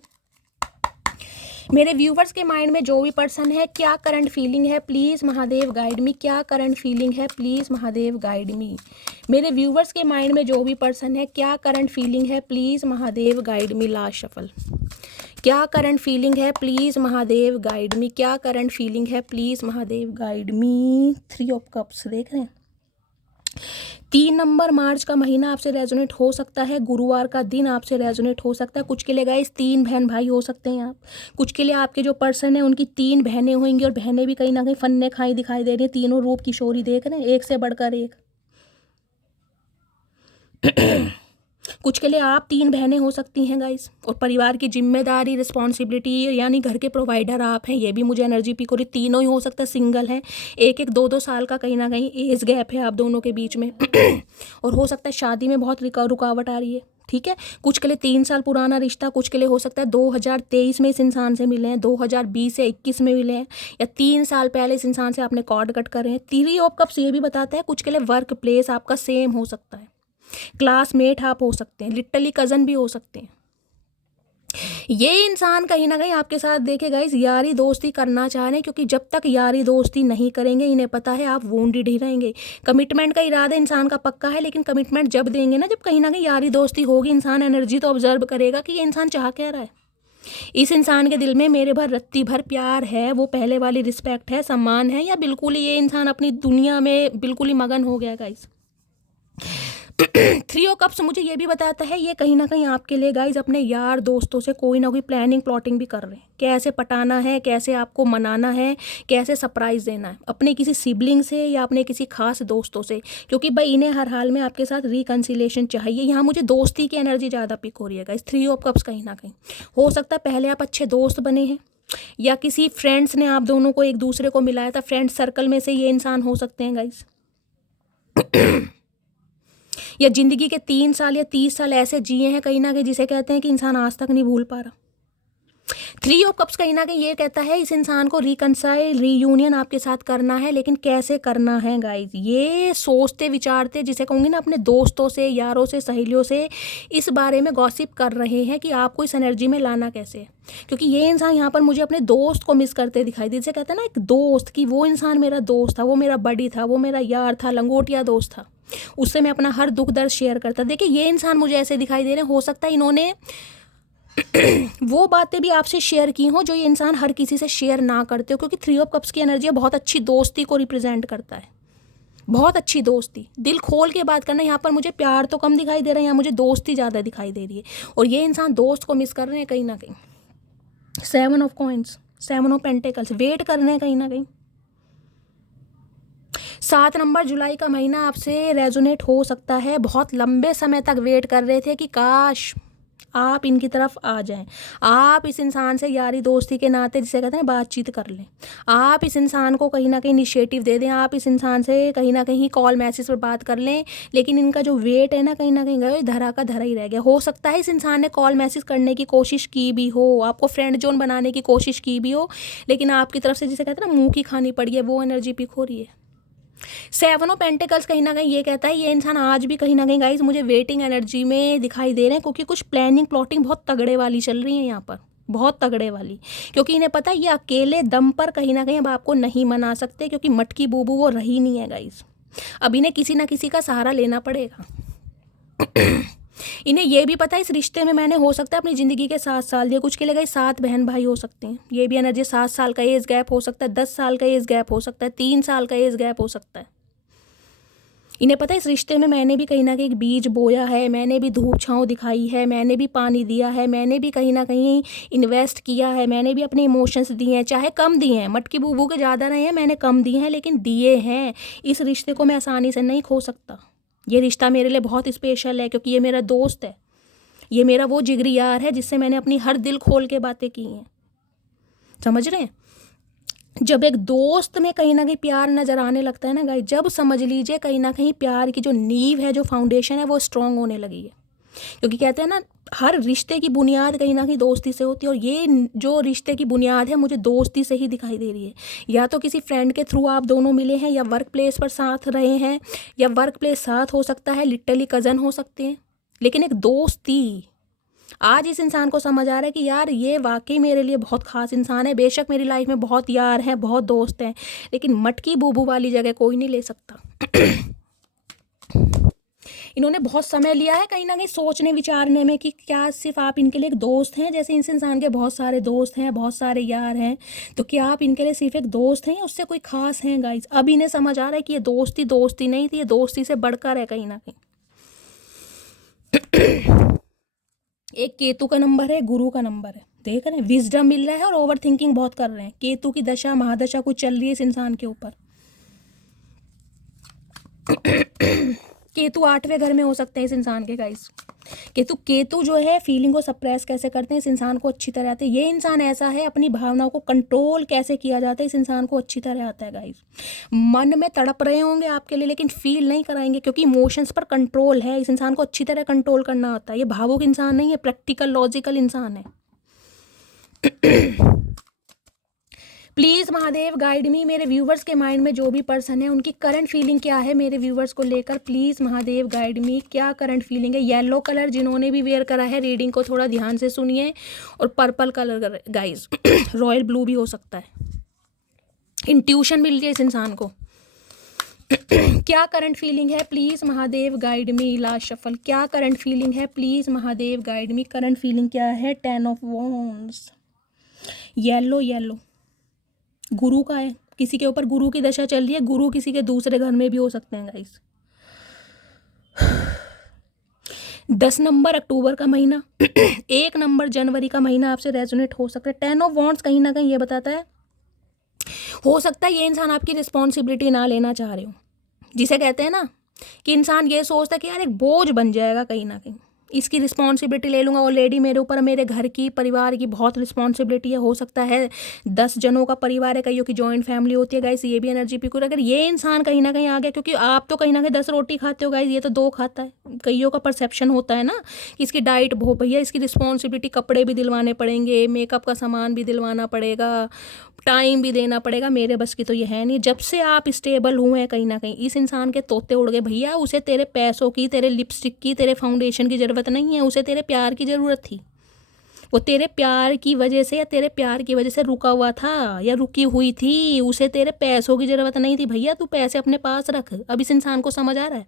मेरे व्यूवर्स के माइंड में जो भी पर्सन है, क्या करंट फीलिंग है, प्लीज़ महादेव गाइड मी। क्या करंट फीलिंग है, प्लीज़ महादेव गाइड मी। मेरे व्यूवर्स के माइंड में जो भी पर्सन है, क्या करंट फीलिंग है, please Mahadev guide me. Last shuffle. क्या करंट फीलिंग है, प्लीज़ महादेव गाइड मी। क्या करंट फीलिंग है, please Mahadev guide me. 3 of cups देख रहे हैं। 3 नंबर मार्च का महीना आपसे रेजोनेट हो सकता है। गुरुवार का दिन आपसे रेजोनेट हो सकता है। कुछ के लिए गाइस 3 बहन भाई हो सकते हैं आप। कुछ के लिए आपके जो पर्सन है उनकी 3 बहनें होंगी, और बहनें भी कहीं ना कहीं फन्ने खाई दिखाई दे रही हैं। तीनों रूप किशोरी देख रहे हैं, एक से बढ़कर एक। कुछ के लिए आप 3 बहनें हो सकती हैं गाइस, और परिवार की जिम्मेदारी, रिस्पॉन्सिबिलिटी, यानी घर के प्रोवाइडर आप हैं। ये भी मुझे एनर्जी पिक हो रही। तीनों ही हो सकता है, सिंगल हैं, एक 2-2 साल का कहीं ना कहीं एज गैप है आप दोनों के बीच में। और हो सकता है शादी में बहुत रुकावट आ रही है, ठीक है। कुछ के लिए 3 साल पुराना रिश्ता, कुछ के लिए हो सकता है 2023 में इस इंसान से मिले हैं, 2020 या 21 में मिले हैं, या 3 साल पहले इस इंसान से आपने कॉर्ड कट कर रहे हैं। 3 ऑफ कप्स ये भी बताता है कुछ के लिए वर्क प्लेस आपका सेम हो सकता है, क्लासमेट आप हो सकते हैं, लिटरली कज़न भी हो सकते हैं। ये इंसान कहीं ना कहीं आपके साथ देखे गाइस यारी दोस्ती करना चाह रहे हैं, क्योंकि जब तक यारी दोस्ती नहीं करेंगे इन्हें पता है आप वोंडेड ही रहेंगे। कमिटमेंट का इरादा इंसान का पक्का है, लेकिन कमिटमेंट जब देंगे ना, जब कहीं ना कहीं यारी दोस्ती होगी, इंसान एनर्जी तो ऑब्जर्व करेगा कि ये इंसान चाह क्या रहा है। इस इंसान के दिल में मेरे भर रत्ती भर प्यार है, वो पहले वाली रिस्पेक्ट है, सम्मान है, या बिल्कुल ही ये इंसान अपनी दुनिया में बिल्कुल ही मगन हो गया गाइस। 3 ऑफ कप्स मुझे ये भी बताता है ये कहीं ना कहीं आपके लिए गाइज अपने यार दोस्तों से कोई ना कोई प्लानिंग प्लॉटिंग भी कर रहे हैं, कैसे पटाना है, कैसे आपको मनाना है, कैसे सरप्राइज देना है, अपने किसी सिबलिंग से या अपने किसी खास दोस्तों से। क्योंकि भाई इन्हें हर हाल में आपके साथ रिकन्सिलेशन चाहिए। यहाँ मुझे दोस्ती की एनर्जी ज़्यादा पिक हो रही है गाइज। 3 ऑफ कप्स कहीं ना कहीं हो सकता है पहले आप अच्छे दोस्त बने हैं, या किसी फ्रेंड्स ने आप दोनों को एक दूसरे को मिलाया था, फ्रेंड सर्कल में से ये इंसान हो सकते हैं गाइज। या जिंदगी के 3 साल या 30 साल ऐसे जिए हैं कहीं ना कहीं, जिसे कहते हैं कि इंसान आज तक नहीं भूल पा रहा। 3 ऑफ कप्स कहीं ना कहीं ये कहता है इस इंसान को रिकनसाइल, रीयूनियन आपके साथ करना है, लेकिन कैसे करना है गाइज, ये सोचते विचारते, जिसे कहूँगी ना, अपने दोस्तों से, यारों से, सहेलियों से इस बारे में गॉसिप कर रहे हैं कि आपको इस एनर्जी में लाना कैसे है। क्योंकि ये इंसान यहाँ पर मुझे अपने दोस्त को मिस करते दिखाई दे। जिसे कहते हैं ना एक दोस्त, कि वो इंसान मेरा दोस्त था, वो मेरा बडी था, वो मेरा यार था, लंगोटिया दोस्त था, उससे मैं अपना हर दुख दर्द शेयर करता। देखिए ये इंसान मुझे ऐसे दिखाई दे रहे हैं, हो सकता है इन्होंने वो बातें भी आपसे शेयर की हो जो ये इंसान हर किसी से शेयर ना करते हो। क्योंकि 3 ऑफ कप्स की एनर्जी बहुत अच्छी दोस्ती को रिप्रेजेंट करता है, बहुत अच्छी दोस्ती, दिल खोल के बात करना। यहाँ पर मुझे प्यार तो कम दिखाई दे रहा है, यहाँ मुझे दोस्ती ज़्यादा दिखाई दे रही है, और ये इंसान दोस्त को मिस कर रहे हैं कहीं ना कहीं। 7 of coins, 7 of pentacles, wait कर रहे हैं कहीं ना कहीं। 7 नंबर जुलाई का महीना आपसे रेजोनेट हो सकता है। बहुत लंबे समय तक वेट कर रहे थे कि काश आप इनकी तरफ आ जाएं, आप इस इंसान से यारी दोस्ती के नाते, जिसे कहते हैं, बातचीत कर लें, आप इस इंसान को कहीं ना कहीं इनिशिएटिव दे दें, आप इस इंसान से कहीं ना कहीं कॉल मैसेज पर बात कर लें। लेकिन इनका जो वेट है ना, कहीं ना कहीं गए धरा का धरा ही रह गया। हो सकता है इस इंसान ने कॉल मैसेज करने की कोशिश की भी हो, आपको फ्रेंड जोन बनाने की कोशिश की भी हो, लेकिन आपकी तरफ से, जिसे कहते हैं ना, मुँह की खानी पड़ी है, वो एनर्जी पिक हो रही है। 7 ऑफ पेंटिकल्स कहीं ना कहीं ये कहता है ये इंसान आज भी कहीं ना कहीं गाइज मुझे वेटिंग एनर्जी में दिखाई दे रहे हैं, क्योंकि कुछ प्लानिंग प्लॉटिंग बहुत तगड़े वाली चल रही है यहाँ पर, बहुत तगड़े वाली। क्योंकि इन्हें पता है ये अकेले दम पर कहीं ना कहीं अब आपको नहीं मना सकते, क्योंकि मटकी बूबू वो रही नहीं है गाइज। अब इन्हें किसी ना किसी का सहारा लेना पड़ेगा। इन्हें ये भी पता है इस रिश्ते में मैंने हो सकता है अपनी ज़िंदगी के 7 साल दिए। कुछ के लिए गए 7 बहन भाई हो सकते हैं, ये भी एनर्जी। 7 साल का एज गैप हो सकता है, 10 साल का एज गैप हो सकता है, 3 साल का एज गैप हो सकता है। इन्हें पता है इस रिश्ते में मैंने भी कहीं ना कहीं एक बीज बोया है, मैंने भी धूप छाँव दिखाई है, मैंने भी पानी दिया है, मैंने भी कहीं ना कहीं इन्वेस्ट किया है, मैंने भी अपने इमोशंस दिए हैं, चाहे कम दिए हैं, मटकी बूबू के ज़्यादा रहे हैं, मैंने कम दिए हैं लेकिन दिए हैं। इस रिश्ते को मैं आसानी से नहीं खो सकता। ये रिश्ता मेरे लिए बहुत स्पेशल है क्योंकि ये मेरा दोस्त है, ये मेरा वो जिगरी यार है जिससे मैंने अपनी हर दिल खोल के बातें की हैं। समझ रहे हैं? जब एक दोस्त में कहीं ना कहीं प्यार नज़र आने लगता है ना गाइस, जब समझ लीजिए कहीं ना कहीं प्यार की जो नींव है, जो फाउंडेशन है, वो स्ट्रांग होने लगी है। क्योंकि कहते हैं ना, हर रिश्ते की बुनियाद कहीं ना कहीं दोस्ती से होती है, और ये जो रिश्ते की बुनियाद है मुझे दोस्ती से ही दिखाई दे रही है। या तो किसी फ्रेंड के थ्रू आप दोनों मिले हैं, या वर्क प्लेस पर साथ रहे हैं, या वर्क प्लेस साथ हो सकता है, लिटरली कज़न हो सकते हैं, लेकिन एक दोस्ती। आज इस इंसान को समझ आ रहा है कि यार ये वाकई मेरे लिए बहुत ख़ास इंसान है। बेशक मेरी लाइफ में बहुत यार हैं, बहुत दोस्त हैं, लेकिन मटकी बूबू वाली जगह कोई नहीं ले सकता। इन्होंने बहुत समय लिया है कहीं ना कहीं सोचने विचारने में कि क्या सिर्फ आप इनके लिए एक दोस्त हैं, जैसे इस इंसान के बहुत सारे दोस्त हैं, बहुत सारे यार हैं, तो क्या आप इनके लिए सिर्फ एक दोस्त हैं या उससे कोई ख़ास हैं गाइस? अब इन्हें समझ आ रहा है कि ये दोस्ती दोस्ती नहीं थी, ये दोस्ती से बढ़कर है कहीं ना कहीं। एक केतु का नंबर है, गुरु का नंबर है, देख रहे हैं, विजडम मिल रहा है और ओवर थिंकिंग बहुत कर रहे हैं। केतु की दशा महादशा कुछ चल रही है इस इंसान के ऊपर। केतु 8वें घर में हो सकते हैं इस इंसान के गाइस। केतु जो है फीलिंग को सप्रेस कैसे करते हैं इस इंसान को अच्छी तरह आते हैं। ये इंसान ऐसा है, अपनी भावनाओं को कंट्रोल कैसे किया जाता है इस इंसान को अच्छी तरह आता है गाइस। मन में तड़प रहे होंगे आपके लिए लेकिन फील नहीं कराएंगे, क्योंकि इमोशंस पर कंट्रोल है, इस इंसान को अच्छी तरह कंट्रोल करना आता है। ये भावुक इंसान नहीं है, प्रैक्टिकल लॉजिकल इंसान है। प्लीज़ महादेव गाइड मी, मेरे व्यूवर्स के माइंड में जो भी पर्सन है उनकी करंट फीलिंग क्या है मेरे व्यूवर्स को लेकर। प्लीज़ महादेव गाइड मी, क्या करंट फीलिंग है। येलो कलर जिन्होंने भी वेयर करा है, रीडिंग को थोड़ा ध्यान से सुनिए। और purple colour guys, royal blue भी हो सकता है। इंट्यूशन मिल गया इस इंसान को। क्या करंट फीलिंग है, please Mahadev guide me. Last shuffle, क्या करंट फीलिंग है, please Mahadev guide me. Current feeling क्या है? 10 ऑफ वॉन्ड्स, येलो गुरु का है, किसी के ऊपर गुरु की दशा चल रही है। गुरु किसी के दूसरे घर में भी हो सकते हैं गाइस। 10 नंबर अक्टूबर का महीना, 1 नंबर जनवरी का महीना आपसे रेजोनेट हो सकता है। 10 ऑफ वॉन्ड्स कहीं ना कहीं ये बताता है, हो सकता है ये इंसान आपकी रिस्पॉन्सिबिलिटी ना लेना चाह रहे हो। जिसे कहते हैं ना कि इंसान ये सोचता है कि यार एक बोझ बन जाएगा कहीं ना कहीं, इसकी रिस्पॉन्सिबिलिटी ले लूँगा। ऑलरेडी मेरे ऊपर मेरे घर की, परिवार की बहुत रिस्पॉन्सिबिलिटी है। हो सकता है 10 जनों का परिवार है, कईयों की जॉइंट फैमिली होती है गाइस, ये भी एनर्जी पिक। अगर ये इंसान कहीं ना कहीं आ गया, क्योंकि आप तो कहीं ना कहीं 10 रोटी खाते हो गाइस, ये तो 2 खाता है। कईयों का परसेप्शन होता है ना कि इसकी डाइट बहुत, भैया इसकी रिस्पॉन्सिबिलिटी, कपड़े भी दिलवाने पड़ेंगे, मेकअप का सामान भी दिलवाना पड़ेगा, टाइम भी देना पड़ेगा। मेरे बस की तो ये है नहीं। जब से आप स्टेबल हुए हैं कहीं ना कहीं, इस इंसान के तोते उड़ गए भैया। उसे तेरे पैसों की, तेरे लिपस्टिक की, तेरे फाउंडेशन की ज़रूरत नहीं है, उसे तेरे प्यार की ज़रूरत थी। वो तेरे प्यार की वजह से, या तेरे प्यार की वजह से रुका हुआ था या रुकी हुई थी। उसे तेरे पैसों की ज़रूरत नहीं थी भैया, तू पैसे अपने पास रख। अब इस इंसान को समझ आ रहा है।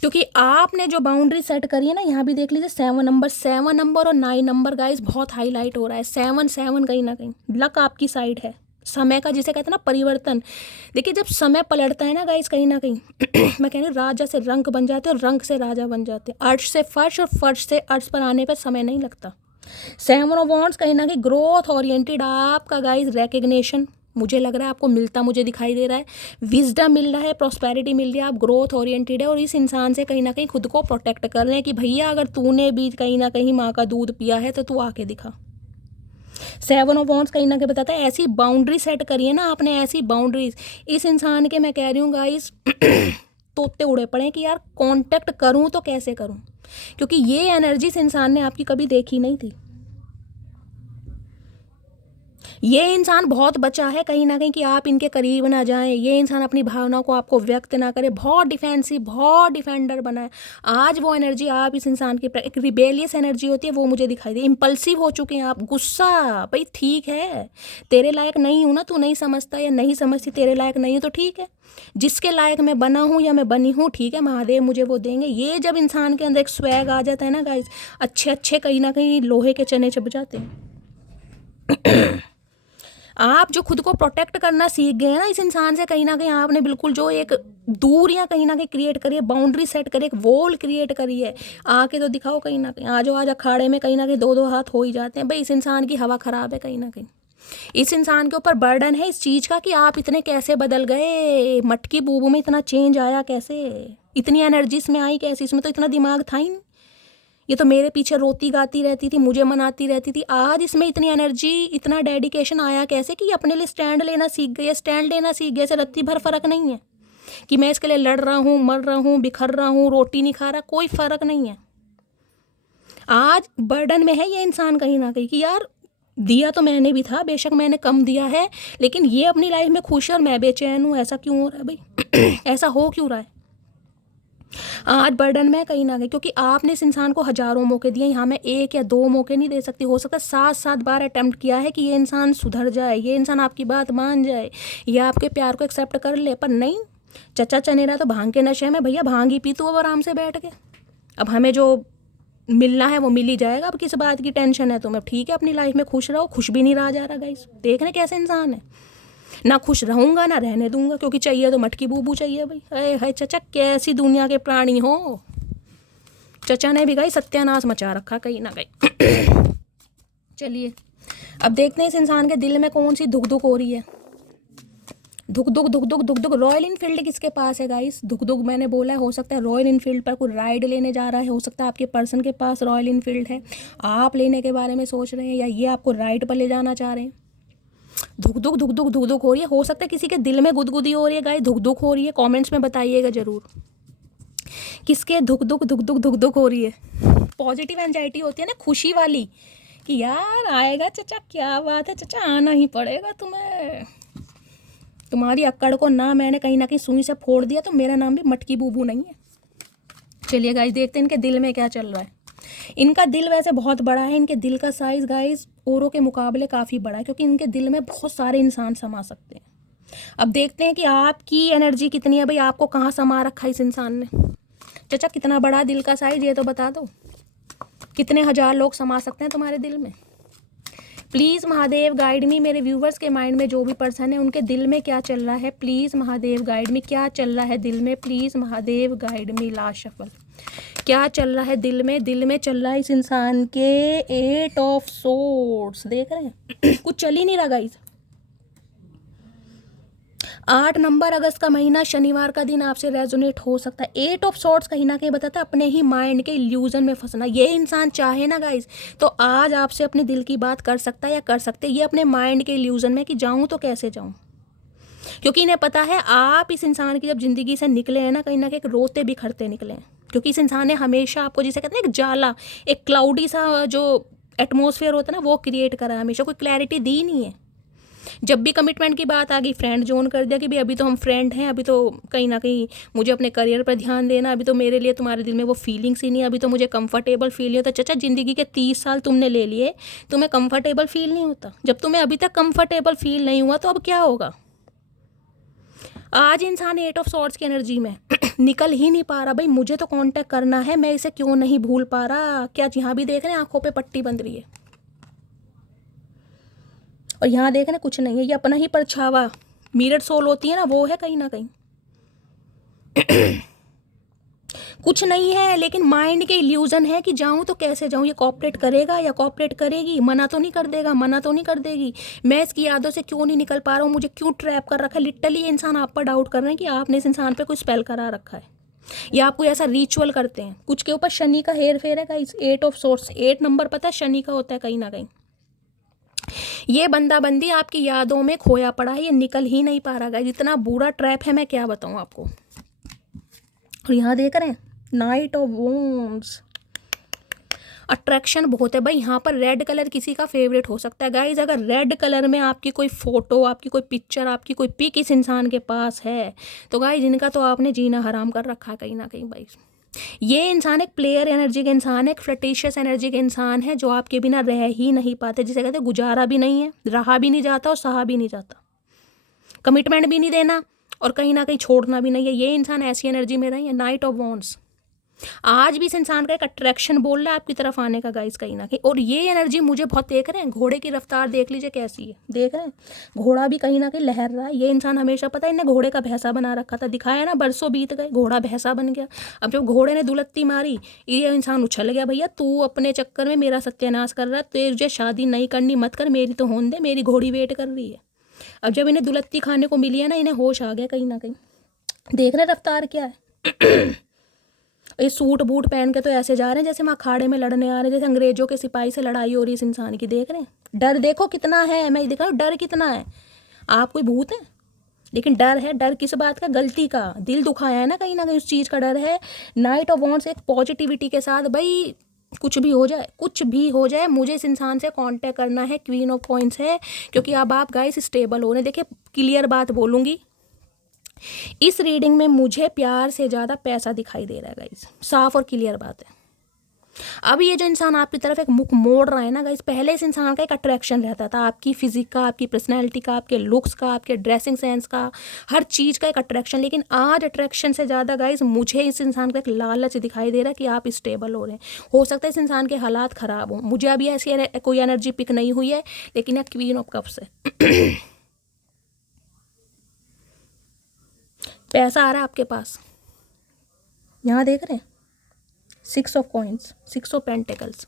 क्योंकि आपने जो बाउंड्री सेट करी है ना, यहाँ भी देख लीजिए 7 नंबर और 9 नंबर गाइस बहुत हाईलाइट हो रहा है। 7 कहीं ना कहीं लक आपकी साइड है। समय का, जिसे कहते हैं ना, परिवर्तन। देखिए जब समय पलटता है ना गाइस कहीं ना कहीं मैं कह रही हूँ, राजा से रंक बन जाते और रंक से राजा बन जाते। अर्श से फर्श और फर्श से अर्श पर आने पर समय नहीं लगता। 7 ऑफ वॉन्ड्स कहीं ना कहीं ग्रोथ ओरिएंटेड आपका गाइस, रिकग्निशन मुझे लग रहा है आपको मिलता, मुझे दिखाई दे रहा है। विजडम मिल रहा है, प्रॉस्पेरिटी मिल रही है, आप ग्रोथ ओरिएंटेड है। और इस इंसान से कहीं ना कहीं खुद को प्रोटेक्ट कर रहे हैं कि भैया अगर तूने भी कहीं ना कहीं माँ का दूध पिया है तो तू आके दिखा। 7 ऑफ वॉन्ड्स कहीं ना कहीं बताता है ऐसी बाउंड्री सेट करिए ना आपने, ऐसी बाउंड्रीज इस इंसान के, मैं कह रही हूँ गाइस तोते उड़े पड़े कि यार कांटेक्ट करूँ तो कैसे करूँ, क्योंकि ये एनर्जी इस इंसान ने आपकी कभी देखी नहीं थी। ये इंसान बहुत बचा है कहीं ना कहीं कि आप इनके करीब ना जाएं। ये इंसान अपनी भावनाओं को आपको व्यक्त ना करे, बहुत डिफेंसिव, बहुत डिफेंडर बना है। आज वो एनर्जी आप इस इंसान की, एक रिबेलियस एनर्जी होती है, वो मुझे दिखाई दी। इम्पल्सिव हो चुके हैं आप, गुस्सा, भाई ठीक है तेरे लायक नहीं हूँ ना, तू नहीं समझता या नहीं समझती, तेरे लायक नहीं हूँ तो ठीक है, जिसके लायक मैं बना हूँ या मैं बनी हूँ, ठीक है महादेव मुझे वो देंगे। ये जब इंसान के अंदर एक स्वैग आ जाता है ना गाइस, अच्छे अच्छे कहीं ना कहीं लोहे के चने चुभ जाते हैं। आप जो खुद को प्रोटेक्ट करना सीख गए हैं ना इस इंसान से, कहीं ना कहीं आपने बिल्कुल जो एक दूरियां कहीं ना कहीं क्रिएट करी है, बाउंड्री सेट करी, एक वॉल क्रिएट करी है। आके तो दिखाओ कहीं ना कहीं, आज अखाड़े में कहीं ना कहीं दो दो हाथ हो ही जाते हैं। भाई इस इंसान की हवा खराब है कहीं ना कहीं, इस इंसान के ऊपर बर्डन है इस चीज़ का कि आप इतने कैसे बदल गए, मटकी बूबू में इतना चेंज आया कैसे, इतनी एनर्जी इसमें आई कैसे, इसमें तो इतना दिमाग था ही नहीं। ये तो मेरे पीछे रोती गाती रहती थी, मुझे मनाती रहती थी, आज इसमें इतनी एनर्जी इतना डेडिकेशन आया कैसे कि ये अपने लिए स्टैंड लेना सीख गई, स्टैंड लेना सीख गए। ऐसे रत्ती भर फ़र्क नहीं है कि मैं इसके लिए लड़ रहा हूँ, मर रहा हूँ, बिखर रहा हूँ, रोटी नहीं खा रहा, कोई फ़र्क नहीं है। आज बर्डन में है ये इंसान कहीं ना कहीं कि यार दिया तो मैंने भी था, बेशक मैंने कम दिया है, लेकिन ये अपनी लाइफ में खुश है और मैं बेचैन हूँ। ऐसा क्यों हो रहा है भाई? ऐसा हो क्यों रहा है? आज बर्डन में कहीं ना कहीं क्योंकि आपने इस इंसान को हजारों मौके दिए। यहाँ मैं एक या दो मौके नहीं दे सकती, हो सकता है 7-7 बार अटेम्प्ट किया है कि ये इंसान सुधर जाए, ये इंसान आपकी बात मान जाए, या आपके प्यार को एक्सेप्ट कर ले, पर नहीं। चचा चनेरा तो भांग के नशे में, भैया भांग ही पी तू अब आराम से बैठ के। अब हमें जो मिलना है वो मिल ही जाएगा, अब किस बात की टेंशन है तुम्हें? ठीक है अपनी लाइफ में खुश रहो, खुश भी नहीं रहा जा रहा गाइस। देख रहे कैसे इंसान है, ना खुश रहूंगा ना रहने दूंगा, क्योंकि चाहिए तो मटकी बूबू चाहिए भाई। अरे हाय चचा, कैसी दुनिया के प्राणी हो। चचा ने भी गाई सत्यानाश मचा रखा कहीं ना कहीं। चलिए अब देखते हैं इस इंसान के दिल में कौन सी धुक धुक हो रही है। धुक धुक धुक धुक धुक धुक। रॉयल इनफील्ड किसके पास है गाइस? धुक धुक मैंने बोला है, हो सकता है रॉयल इनफील्ड पर कोई राइड लेने जा रहा है, हो सकता है आपके पर्सन के पास रॉयल इनफील्ड है, आप लेने के बारे में सोच रहे हैं, या ये आपको राइड पर ले जाना चाह रहे हैं। धुक धुक धुक धुक धुक धुक हो रही है। हो सकता है किसी के दिल में गुदगुदी हो रही है गाइस, धुक धुक हो रही है। कमेंट्स में बताइएगा जरूर किसके धुक धुक धुक धुक धुक धुक हो रही है। पॉजिटिव एंजाइटी होती है ना, खुशी वाली, कि यार आएगा चचा, क्या बात है चचा, आना ही पड़ेगा तुम्हें। तुम्हारी अक्कड़ को ना मैंने कहीं ना कहीं सुई से फोड़ दिया तो मेरा नाम भी मटकी बूबू नहीं है। चलिए गाइस देखते हैं इनके दिल में क्या चल रहा है। इनका दिल वैसे बहुत बड़ा है, इनके दिल का साइज़ गाइस औरों के मुकाबले काफ़ी बड़ा है, क्योंकि इनके दिल में बहुत सारे इंसान समा सकते हैं। अब देखते हैं कि आपकी एनर्जी कितनी है भाई, आपको कहाँ समा रखा है इस इंसान ने। चचा कितना बड़ा दिल का साइज़ ये तो बता दो, कितने हजार लोग समा सकते हैं तुम्हारे दिल में? प्लीज़ महादेव गाइड मी। मेरे व्यूवर्स के माइंड में जो भी पर्सन है उनके दिल में क्या चल रहा है, प्लीज़ महादेव गाइड मी। क्या चल रहा है दिल में, please Mahadev guide me. Last shuffle, क्या चल रहा है दिल में? दिल में चल रहा है इस इंसान के 8 ऑफ सोर्ड्स। देख रहे हैं कुछ चल ही नहीं रहा गाइस। 8 नंबर अगस्त का महीना, शनिवार का दिन आपसे रेजोनेट हो सकता है। 8 ऑफ सॉर्ट्स कहीं ना कहीं बताता है अपने ही माइंड के इल्यूजन में फंसना। ये इंसान चाहे ना गाइस तो आज आपसे अपने दिल की बात कर सकता है या कर सकते हैं, ये अपने माइंड के इल्यूजन में कि जाऊं तो कैसे जाऊं, क्योंकि इन्हें पता है आप इस इंसान की जब ज़िंदगी से निकले हैं ना कहीं ना कहीं एक रोते बिखरते निकले हैं, क्योंकि इस इंसान ने हमेशा आपको जिसे कहते हैं एक जाला, एक क्लाउडी सा जो एटमोसफेयर होता है ना वो क्रिएट करा है, हमेशा कोई क्लैरिटी दी नहीं है। जब भी कमिटमेंट की बात आ गई फ्रेंड जोन कर दिया कि भाई अभी तो हम फ्रेंड हैं, अभी तो कहीं ना कहीं मुझे अपने करियर पर ध्यान देना, अभी तो मेरे लिए तुम्हारे दिल में वो फीलिंग्स ही नहीं, अभी तो मुझे कंफर्टेबल फील नहीं होता। चाचा ज़िंदगी के 30 साल तुमने ले लिए, तुम्हें कंफर्टेबल फील नहीं होता? जब तुम्हें अभी तक कंफर्टेबल फील नहीं हुआ तो अब क्या होगा? आज इंसान 8 ऑफ सॉर्ड्स की एनर्जी में निकल ही नहीं पा रहा। भाई मुझे तो कांटेक्ट करना है, मैं इसे क्यों नहीं भूल पा रहा? क्या यहाँ भी देख रहे हैं आंखों पे पट्टी बंध रही है और यहाँ देख रहे हैं कुछ नहीं है, ये अपना ही परछावा मिरर सोल होती है ना वो है कहीं ना कहीं। कुछ नहीं है, लेकिन माइंड के इल्यूजन है कि जाऊं तो कैसे जाऊं, ये कॉपरेट करेगा या कॉपरेट करेगी, मना तो नहीं कर देगा, मना तो नहीं कर देगी, मैं इसकी यादों से क्यों नहीं निकल पा रहा हूँ, मुझे क्यों ट्रैप कर रखा है। लिटरली ये इंसान आप पर डाउट कर रहे हैं कि आपने इस इंसान पे कोई स्पेल करा रखा है या आप कोई ऐसा रिचुअल करते हैं। कुछ के ऊपर शनि का हेर फेर है गाइस। 8 ऑफ सोर्स, 8 नंबर पता है शनि का होता है कहीं ना कहीं। ये बंदा बंदी आपकी यादों में खोया पड़ा है, ये निकल ही नहीं पा रहा गाइस। इतना बुरा ट्रैप है मैं क्या बताऊं आपको। और यहाँ देख रहे हैं नाइट ऑफ वॉन्ड्स, अट्रैक्शन बहुत है भाई। यहाँ पर रेड कलर किसी का फेवरेट हो सकता है गाइज। अगर रेड कलर में आपकी कोई फोटो, आपकी कोई पिक्चर, आपकी कोई पिक इस इंसान के पास है तो गाइज इनका तो आपने जीना हराम कर रखा है कहीं ना कहीं भाई। ये इंसान एक प्लेयर एनर्जी के इंसान है, एक फ्लर्टिशियस एनर्जी के इंसान है जो आपके बिना रह ही नहीं पाते, जिसे कहते हैं गुजारा भी नहीं है, रहा भी नहीं जाता और सहा भी नहीं जाता, कमिटमेंट भी नहीं देना और कहीं ना कहीं छोड़ना भी नहीं है। ये इंसान ऐसी एनर्जी में रही है। नाइट ऑफ वॉन्ड्स, आज भी इस इंसान का एक अट्रैक्शन बोल रहा है आपकी तरफ आने का गाइस, कहीं ना कहीं। और ये एनर्जी मुझे बहुत, देख रहे हैं घोड़े की रफ्तार देख लीजिए कैसी है, देख रहे हैं घोड़ा भी कहीं ना कहीं लहर रहा है। ये इंसान हमेशा, पता है, इन्हें घोड़े का भैंसा बना रखा था, दिखाया ना, बरसों बीत गए, घोड़ा भैंसा बन गया। अब जब घोड़े ने दुलत्ती मारी, ये इंसान उछल गया, भैया तू अपने चक्कर में मेरा सत्यानाश कर रहा है, तुझे शादी नहीं करनी मत कर, मेरी तो होने दे, मेरी घोड़ी वेट कर रही है। अब जब इन्हें दुलत्ती खाने को मिली है ना, इन्हें होश आ गया कहीं ना कहीं। देख रहे रफ्तार क्या है। ये सूट बूट पहन के तो ऐसे जा रहे हैं जैसे हम अखाड़े में लड़ने आ रहे हैं, जैसे अंग्रेजों के सिपाही से लड़ाई हो रही है इस इंसान की। देख रहे हैं डर, देखो कितना है, मैं दिखा डर कितना है। आप कोई भूत है, लेकिन डर है। डर किस बात का? गलती का, दिल दुखाया है ना कहीं उस चीज़ का डर है। नाइट ऑफ वॉन्ड्स एक पॉजिटिविटी के साथ, भाई कुछ भी हो जाए, कुछ भी हो जाए, मुझे इस इंसान से कांटेक्ट करना है। क्वीन ऑफ कॉइंस है, क्योंकि अब आप गाइस स्टेबल हो रहे हैं। देखिए क्लियर बात बोलूँगी, इस रीडिंग में मुझे प्यार से ज़्यादा पैसा दिखाई दे रहा है गाइस, साफ और क्लियर बात है। अब ये जो इंसान आपकी तरफ एक मुख मोड़ रहा है ना गाइस, पहले इस इंसान का एक अट्रैक्शन रहता था, आपकी फिजिक का, आपकी पर्सनैलिटी का, आपके लुक्स का, आपके ड्रेसिंग सेंस का, हर चीज़ का एक अट्रैक्शन। लेकिन आज अट्रैक्शन से ज़्यादा गाइस मुझे इस इंसान का एक लालच दिखाई दे रहा है कि आप स्टेबल हो रहे हैं। हो सकता है इस इंसान के हालात ख़राब हों, मुझे अभी ऐसी कोई एनर्जी पिक नहीं हुई है, लेकिन यह क्वीन ऑफ कप्स है। पैसा आ रहा है आपके पास, यहाँ देख रहे हैं 6 ऑफ कॉइंस, 6 ऑफ पेंटिकल्स।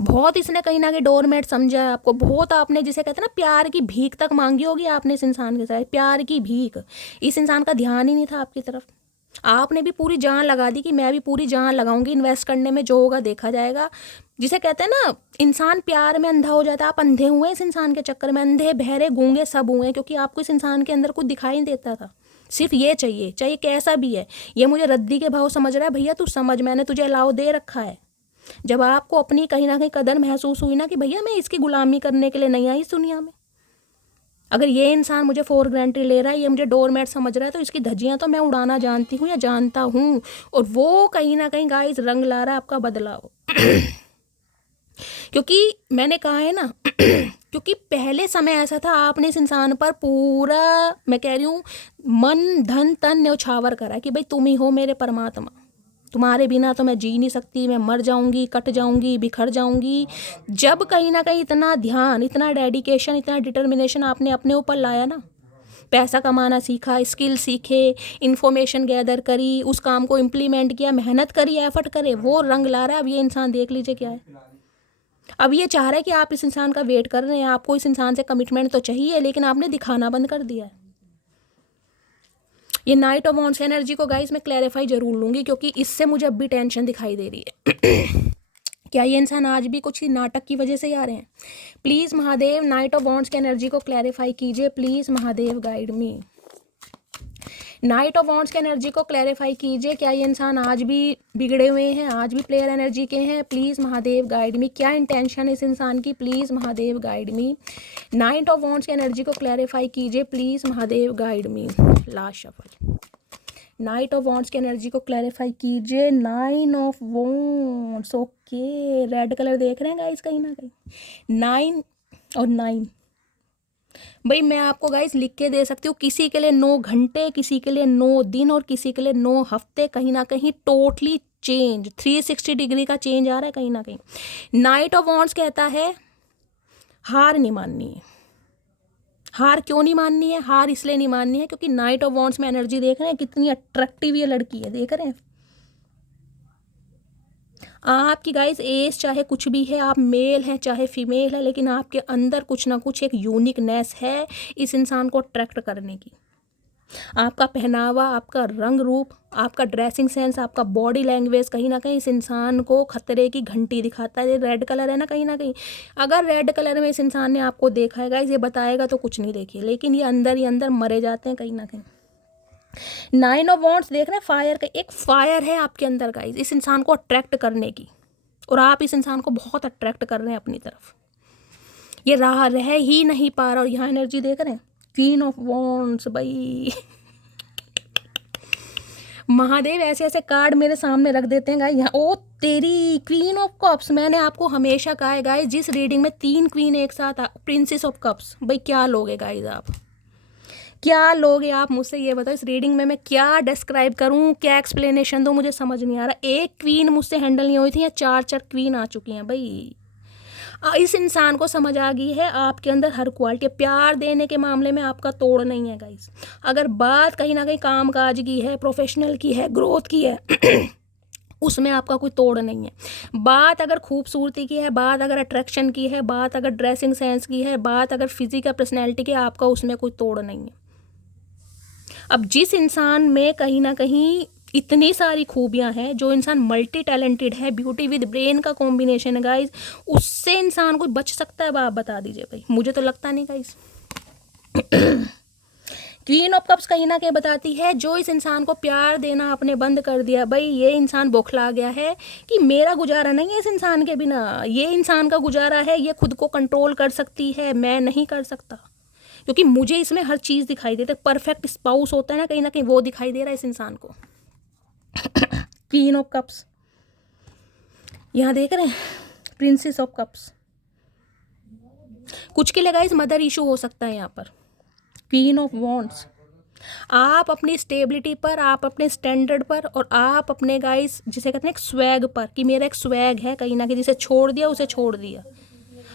बहुत इसने कहीं ना कहीं डोरमेट समझा है आपको, बहुत आपने जिसे कहते हैं ना प्यार की भीख तक मांगी होगी आपने इस इंसान के साथ, प्यार की भीख। इस इंसान का ध्यान ही नहीं था आपकी तरफ, आपने भी पूरी जान लगा दी कि मैं भी पूरी जान लगाऊंगी इन्वेस्ट करने में, जो होगा देखा जाएगा। जिसे कहते हैं ना इंसान प्यार में अंधा हो जाता है, आप अंधे हुए इस इंसान के चक्कर में, अंधे बहरे गूंगे सब हुए, क्योंकि आपको इस इंसान के अंदर कुछ दिखाई नहीं देता था। सिर्फ ये चाहिए, चाहे कैसा भी है, ये मुझे रद्दी के भाव समझ रहा है, भैया तू समझ, मैंने तुझे अलाउ दे रखा है। जब आपको अपनी कहीं ना कहीं कदर महसूस हुई ना कि भैया मैं इसकी गुलामी करने के लिए नहीं आई इस दुनिया में, अगर ये इंसान मुझे फॉर ग्रांटेड ले रहा है, ये मुझे डोरमेट समझ रहा है, तो इसकी धज्जियाँ तो मैं उड़ाना जानती हूँ या जानता हूँ। और वो कहीं ना कहीं गाइस रंग ला रहा है आपका बदलाव। क्योंकि मैंने कहा है ना, क्योंकि पहले समय ऐसा था, आपने इस इंसान पर पूरा, मैं कह रही हूँ, मन धन तन न्यौछावर करा कि भाई तुम ही हो मेरे परमात्मा, तुम्हारे बिना तो मैं जी नहीं सकती, मैं मर जाऊंगी, कट जाऊंगी, बिखर जाऊंगी। जब कहीं ना कहीं इतना ध्यान, इतना डेडिकेशन, इतना डिटर्मिनेशन आपने अपने ऊपर लाया ना, पैसा कमाना सीखा, स्किल सीखे, इन्फॉर्मेशन गैदर करी, उस काम को इम्प्लीमेंट किया, मेहनत करी, एफर्ट करे, वो रंग ला रहा है। अब ये इंसान देख लीजिए क्या है, अब ये चाह रहा है कि आप इस इंसान का वेट कर रहे हैं, आपको इस इंसान से कमिटमेंट तो चाहिए, लेकिन आपने दिखाना बंद कर दिया है। ये नाइट ऑफ वॉन्ड्स एनर्जी को गाइस मैं क्लैरिफाई जरूर लूँगी, क्योंकि इससे मुझे अब भी टेंशन दिखाई दे रही है। क्या ये इंसान आज भी कुछ नाटक की वजह से ही आ रहे हैं? Please Mahadev night of wands की एनर्जी को क्लैरिफाई कीजिए, please Mahadev guide me. Night of wands की एनर्जी को क्लैरिफाई कीजिए, क्या ये इंसान आज भी बिगड़े हुए हैं, आज भी प्लेयर एनर्जी के हैं? प्लीज़ महादेव गाइड मी, क्या इंटेंशन है इस इंसान की? Please Mahadev guide me. Night of wands की एनर्जी को क्लैरिफाई कीजिए, please Mahadev guide me. Last shuffle, night of wands की एनर्जी को क्लैरिफाई कीजिए। 9 of wands, okay, red colour देख रहे हैं गाइस कहीं ना कहीं, 9 और 9। भाई मैं आपको गाइस लिख के दे सकती हूँ, किसी के लिए 9 घंटे, किसी के लिए 9 दिन और किसी के लिए 9 हफ्ते, कहीं ना कहीं टोटली चेंज, 360 डिग्री का चेंज आ रहा है कहीं ना कहीं। नाइट ऑफ वॉन्ड्स कहता है हार नहीं माननी है। हार क्यों नहीं माननी है? हार इसलिए नहीं माननी है क्योंकि नाइट ऑफ वॉन्ड्स में एनर्जी देख रहे हैं, कितनी अट्रैक्टिव ये लड़की है, देख रहे हैं आपकी गाइस एज चाहे कुछ भी है, आप मेल हैं चाहे फीमेल है, लेकिन आपके अंदर कुछ ना कुछ एक यूनिकनेस है इस इंसान को अट्रैक्ट करने की। आपका पहनावा, आपका रंग रूप, आपका ड्रेसिंग सेंस, आपका बॉडी लैंग्वेज कहीं ना कहीं इस इंसान को खतरे की घंटी दिखाता है। ये रेड कलर है ना कहीं ना कहीं, अगर रेड कलर में इस इंसान ने आपको देखा है गाइस, ये बताएगा तो कुछ नहीं देखिए, लेकिन ये अंदर ही अंदर मरे जाते हैं कहीं ना कहीं। 9 ऑफ वॉन्ड्स देख रहे हैं, फायर का एक फायर है आपके अंदर गाइस इस इंसान को अट्रैक्ट करने की, और आप इस इंसान को बहुत अट्रैक्ट कर रहे हैं अपनी तरफ, ये रह ही नहीं पा रहा। और यहाँ एनर्जी देख रहे हैं, क्वीन ऑफ वॉन्ड्स। भाई महादेव ऐसे ऐसे कार्ड मेरे सामने रख देते हैं गाइस यहाँ, ओ तेरी क्वीन ऑफ कप्स। मैंने आपको हमेशा कहा है गाइस, जिस रीडिंग में 3 क्वीन एक साथ, प्रिंसेस ऑफ कप्स, भाई क्या लोगे गाइस आप? क्या लोगे आप मुझसे, ये बताओ। इस रीडिंग में मैं क्या डिस्क्राइब करूं, क्या एक्सप्लेनेशन दूं, मुझे समझ नहीं आ रहा। एक क्वीन मुझसे हैंडल नहीं हुई थी या चार चार क्वीन आ चुकी हैं भाई। इस इंसान को समझ आ गई है आपके अंदर हर क्वालिटी। प्यार देने के मामले में आपका तोड़ नहीं है गाइस। अगर बात कहीं ना कहीं काम काज की है, प्रोफेशनल की है, ग्रोथ की है उसमें आपका कोई तोड़ नहीं है। बात अगर खूबसूरती की है, बात अगर अट्रैक्शन की है, बात अगर ड्रेसिंग सेंस की है, बात अगर फिजिकल पर्सनैलिटी की है, आपका उसमें कोई तोड़ नहीं है। अब जिस इंसान में कहीं ना कहीं इतनी सारी खूबियां हैं, जो इंसान मल्टी टैलेंटेड है, ब्यूटी विद ब्रेन का कॉम्बिनेशन है गाइज, उससे इंसान कोई बच सकता है? आप बता दीजिए भाई, मुझे तो लगता नहीं गाइज। क्वीन ऑफ कप्स कहीं ना कहीं बताती है जो इस इंसान को प्यार देना आपने बंद कर दिया भाई, ये इंसान बौखला गया है कि मेरा गुजारा नहीं है इस इंसान के बिना, ये इंसान का गुजारा है, ये खुद को कंट्रोल कर सकती है, मैं नहीं कर सकता। क्योंकि मुझे इसमें हर चीज़ दिखाई देती है। परफेक्ट स्पाउस होता है ना कहीं वो दिखाई दे रहा है इस इंसान को। क्वीन ऑफ कप्स यहाँ देख रहे हैं, प्रिंसेस ऑफ कप्स। कुछ के लिए गाइस मदर इशू हो सकता है यहाँ पर। क्वीन ऑफ वॉन्ड्स, आप अपनी स्टेबिलिटी पर, आप अपने स्टैंडर्ड पर, और आप अपने गाइस जिसे कहते हैं एक स्वैग पर, कि मेरा एक स्वैग है कहीं ना कहीं, जिसे छोड़ दिया उसे छोड़ दिया।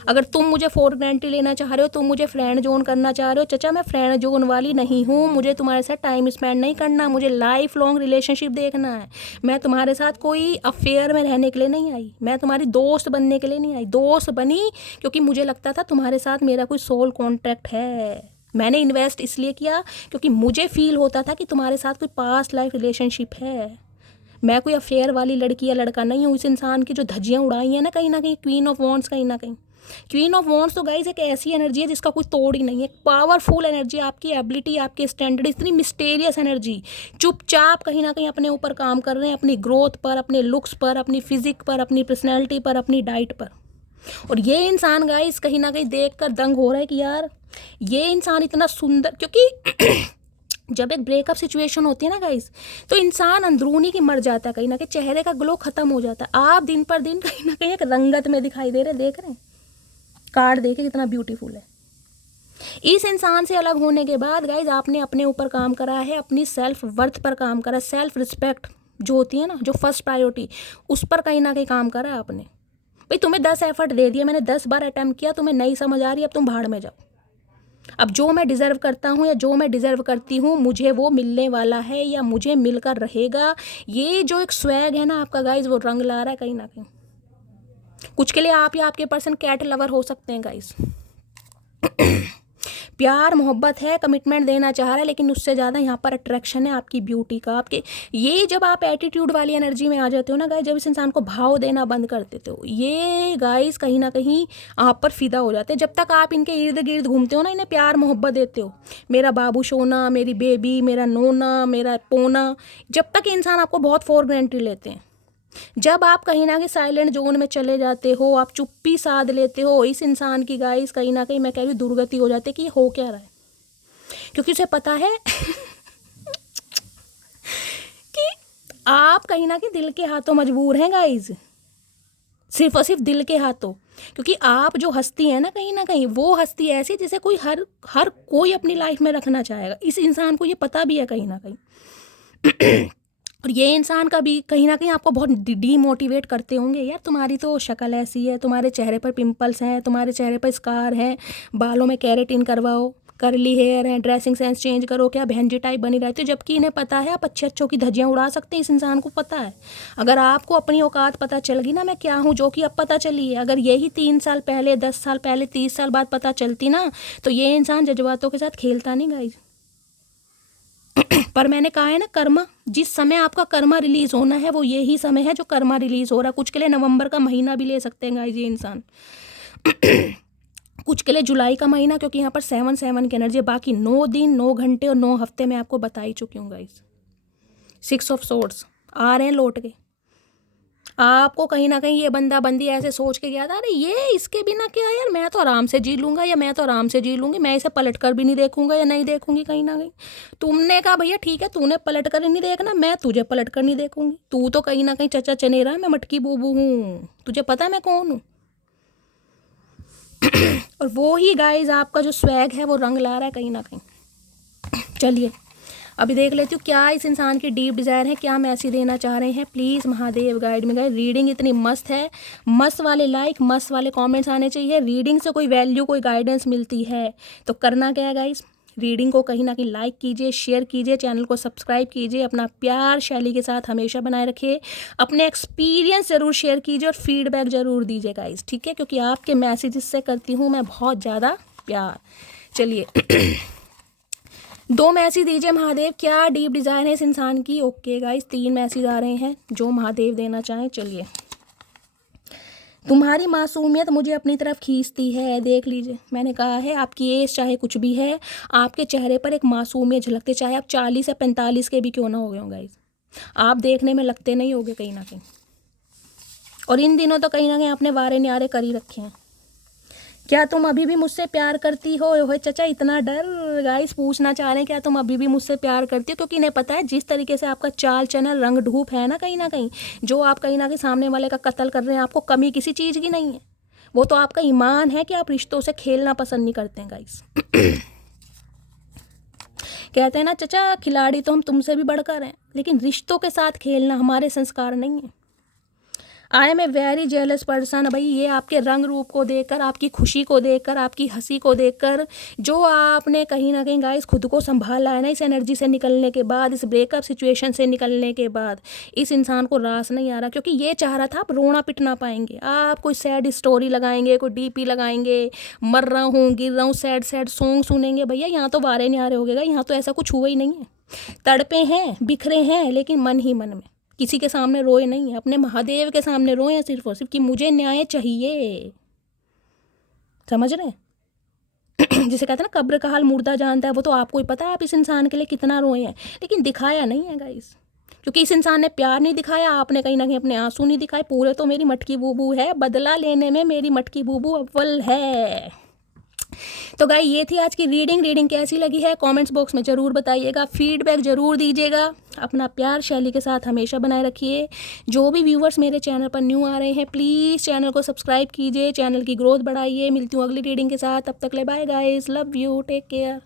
अगर तुम मुझे फॉर ग्रांटेड लेना चाह रहे हो, तुम मुझे फ्रेंड जोन करना चाह रहे हो, चचा मैं फ्रेंड जोन वाली नहीं हूँ, मुझे तुम्हारे साथ टाइम स्पेंड नहीं करना, मुझे लाइफ लॉन्ग रिलेशनशिप देखना है। मैं तुम्हारे साथ कोई अफेयर में रहने के लिए नहीं आई, मैं तुम्हारी दोस्त बनने के लिए नहीं आई। दोस्त बनी क्योंकि मुझे लगता था तुम्हारे साथ मेरा कोई सोल कॉन्ट्रैक्ट है। मैंने इन्वेस्ट इसलिए किया क्योंकि मुझे फील होता था कि तुम्हारे साथ कोई पास्ट लाइफ रिलेशनशिप है। मैं कोई अफेयर वाली लड़की या लड़का नहीं हूँ। इस इंसान की जो धज्जियाँ उड़ाई हैं ना कहीं ना कहीं क्वीन ऑफ वॉन्ड्स, कहीं ना कहीं क्वीन ऑफ वॉन्ड्स तो गाइज एक ऐसी एनर्जी है जिसका कोई तोड़ ही नहीं है। पावरफुल एनर्जी, आपकी एबिलिटी, आपके स्टैंडर्ड, इतनी मिस्टेरियस एनर्जी। चुपचाप कहीं ना कहीं अपने ऊपर काम कर रहे हैं, अपनी ग्रोथ पर, अपने लुक्स पर, अपनी फिजिक पर, अपनी पर्सनैलिटी पर, अपनी डाइट पर। और ये इंसान गाइस कहीं ना कहीं देख कर दंग हो रहा है कि यार ये इंसान इतना सुंदर, क्योंकि जब एक ब्रेकअप सिचुएशन होती है ना गाइस, तो इंसान अंदरूनी की मर जाता है कहीं ना कहीं, चेहरे का ग्लो खत्म हो जाता है। आप दिन पर दिन कहीं ना कहीं एक रंगत में दिखाई दे रहे, देख रहे हैं कार्ड देखे कितना ब्यूटीफुल है। इस इंसान से अलग होने के बाद गाइज आपने अपने ऊपर काम करा है, अपनी सेल्फ वर्थ पर काम करा, सेल्फ रिस्पेक्ट जो होती है ना, जो फर्स्ट प्रायोरिटी, उस पर कहीं ना कहीं काम करा है आपने। भाई तुम्हें 10 एफर्ट दे दिया मैंने, 10 बार अटैम्प्ट किया, तुम्हें नहीं समझ आ रही, अब तुम भाड़ में जाओ। अब जो मैं डिज़र्व करता हूँ या जो मैं डिज़र्व करती हूँ, मुझे वो मिलने वाला है या मुझे मिलकर रहेगा। ये जो एक स्वैग है ना आपका गाइज, वो रंग ला रहा है कहीं ना कहीं। कुछ के लिए आप या आपके पर्सन कैट लवर हो सकते हैं गाइज। प्यार मोहब्बत है, कमिटमेंट देना चाह रहा है, लेकिन उससे ज़्यादा यहाँ पर अट्रैक्शन है आपकी ब्यूटी का, आपके। ये जब आप एटीट्यूड वाली एनर्जी में आ जाते हो ना गाइस, जब इस इंसान को भाव देना बंद कर देते हो, ये गाइस कहीं ना कहीं आप पर फिदा हो जाते हैं। जब तक आप इनके इर्द गिर्द घूमते हो ना, इन्हें प्यार मोहब्बत देते हो, मेरा बाबू सोना, मेरी बेबी, मेरा नोना, मेरा पोना, जब तक इंसान आपको बहुत फॉर ग्रांटेड लेते हैं। जब आप कहीं ना कहीं साइलेंट जोन में चले जाते हो, आप चुप्पी साध लेते हो, इस इंसान की गाइस कहीं ना कहीं मैं कह रही हूँ दुर्गति हो जाती है कि ये हो क्या रहा है। क्योंकि उसे पता है कि आप कहीं ना कहीं दिल के हाथों मजबूर हैं गाइस, सिर्फ और सिर्फ दिल के हाथों। क्योंकि आप जो हस्ती है ना कहीं वो हस्ती ऐसी जिसे कोई हर कोई अपनी लाइफ में रखना चाहेगा। इस इंसान को ये पता भी है कहीं ना कहीं। और ये इंसान का भी कहीं ना कहीं आपको बहुत डीमोटिवेट करते होंगे, यार तुम्हारी तो शक्ल ऐसी है, तुम्हारे चेहरे पर पिंपल्स हैं, तुम्हारे चेहरे पर स्कार हैं, बालों में केराटिन करवाओ, करली हेयर है, ड्रेसिंग सेंस चेंज करो, क्या बहन जी टाइप बनी रहती हो। जबकि इन्हें पता है आप अच्छे अच्छों की धज्जियाँ उड़ा सकते हैं। इस इंसान को पता है, अगर आपको अपनी औकात पता चल गई ना मैं क्या हूँ, जो कि अब पता चली है, अगर यही 3 साल पहले, 10 साल पहले, 30 साल बाद पता चलती ना, तो ये इंसान जज्बातों के साथ खेलता नहीं गाइज। पर मैंने कहा है ना, कर्मा, जिस समय आपका कर्मा रिलीज होना है वो यही समय है जो कर्मा रिलीज हो रहा है। कुछ के लिए नवंबर का महीना भी ले सकते हैं गाइज ये इंसान। कुछ के लिए जुलाई का महीना, क्योंकि यहाँ पर 7 की एनर्जी है। बाकी 9 दिन, 9 घंटे और 9 हफ्ते में आपको बता ही चुकी हूँ गाइज। 6 ऑफ सोर्ड्स आ रहे हैं लौट के। आपको कहीं ना कहीं ये बंदा बंदी ऐसे सोच के गया था, अरे ये इसके बिना क्या यार, मैं तो आराम से जी लूँगा, या मैं तो आराम से जी लूँगी, मैं इसे पलट कर भी नहीं देखूंगा या नहीं देखूंगी। कहीं ना कहीं तुमने कहा भैया ठीक है, तूने पलट कर नहीं देखना, मैं तुझे पलट कर नहीं देखूंगी। तू तो कहीं ना कहीं चचा चनेरा, मैं मटकी बूबू हूँ, तुझे पता है मैं कौन हूँ। और वो ही गाइज आपका जो स्वैग है वो रंग ला रहा है कहीं ना कहीं। चलिए अभी देख लेती हूँ क्या इस इंसान की डीप डिज़ायर है, क्या मैसेज देना चाह रहे हैं। प्लीज़ महादेव गाइड में। गाइस रीडिंग इतनी मस्त है, मस्त वाले लाइक, मस्त वाले कमेंट्स आने चाहिए। रीडिंग से कोई वैल्यू, कोई गाइडेंस मिलती है तो करना क्या है गाइस, रीडिंग को कहीं ना कहीं लाइक कीजिए, शेयर कीजिए, चैनल को सब्सक्राइब कीजिए, अपना प्यार शैली के साथ हमेशा बनाए रखिए, अपने एक्सपीरियंस ज़रूर शेयर कीजिए और फीडबैक ज़रूर दीजिए गाइस, ठीक है, क्योंकि आपके मैसेजेस से करती हूँ मैं बहुत ज़्यादा प्यार। चलिए 2 मैसेज दीजिए महादेव, क्या डीप डिज़ायर है इस इंसान की। ओके गाइस 3 मैसेज आ रहे हैं जो महादेव देना चाहें। चलिए, तुम्हारी मासूमियत मुझे अपनी तरफ खींचती है। देख लीजिए, मैंने कहा है आपकी एज चाहे कुछ भी है, आपके चेहरे पर एक मासूमियत झलकती, चाहे आप 40 या 45 के भी क्यों ना हो गए हो गाइस, आप देखने में लगते नहीं होगे कहीं ना कहीं। और इन दिनों तो कहीं ना कहीं आपने वारे न्यारे कर ही रखे हैं। क्या तुम अभी भी मुझसे प्यार करती हो? ओए चाचा इतना डर। गाइस पूछना चाह रहे हैं क्या तुम अभी भी मुझसे प्यार करती हो, क्योंकि इन्हें पता है जिस तरीके से आपका चाल चलन रंग ढूप है ना कहीं, जो आप कहीं ना कहीं सामने वाले का कत्ल कर रहे हैं, आपको कमी किसी चीज़ की नहीं है, वो तो आपका ईमान है कि आप रिश्तों से खेलना पसंद नहीं करते हैं गाइस। कहते हैं ना चाचा, खिलाड़ी तो हम तुमसे भी बढ़कर हैं, लेकिन रिश्तों के साथ खेलना हमारे संस्कार नहीं है। I am a very jealous person. भाई ये आपके रंग रूप को देखकर, आपकी खुशी को देखकर, आपकी हंसी को देखकर, जो आपने कहीं ना कहीं गाइस खुद को संभाला है ना, इस एनर्जी से निकलने के बाद, इस ब्रेकअप सिचुएशन से निकलने के बाद, इस इंसान को रास नहीं आ रहा, क्योंकि ये चाह रहा था आप रोना पिट ना पाएंगे, आप कोई सैड स्टोरी लगाएंगे, कोई डीपी लगाएंगे, मर रहा हूँ गिर रहा हूँ सैड सैड सॉन्ग सुनेंगे। भैया यहाँ तो बारे नहीं आ रहे होगा, यहाँ तो ऐसा कुछ हुआ ही नहीं है। तड़पे हैं, बिखरे हैं, लेकिन मन ही मन में, किसी के सामने रोए नहीं है, अपने महादेव के सामने रोए हैं सिर्फ और सिर्फ कि मुझे न्याय चाहिए। समझ रहे हैं? जिसे कहते हैं ना कब्र का हाल मुर्दा जानता है, वो तो आपको ही पता है आप इस इंसान के लिए कितना रोए हैं, लेकिन दिखाया नहीं है गाइस, क्योंकि इस इंसान ने प्यार नहीं दिखाया, आपने कहीं ना कहीं अपने आंसू नहीं दिखाए। पूरे तो मेरी मटकी बूबू है, बदला लेने में मेरी मटकी बूबू अव्वल है। तो गाइस ये थी आज की रीडिंग कैसी लगी है कमेंट्स बॉक्स में ज़रूर बताइएगा, फीडबैक ज़रूर दीजिएगा, अपना प्यार शैली के साथ हमेशा बनाए रखिए। जो भी व्यूवर्स मेरे चैनल पर न्यू आ रहे हैं, प्लीज़ चैनल को सब्सक्राइब कीजिए, चैनल की ग्रोथ बढ़ाइए। मिलती हूँ अगली रीडिंग के साथ, तब तक ले bye guys, love you, take care.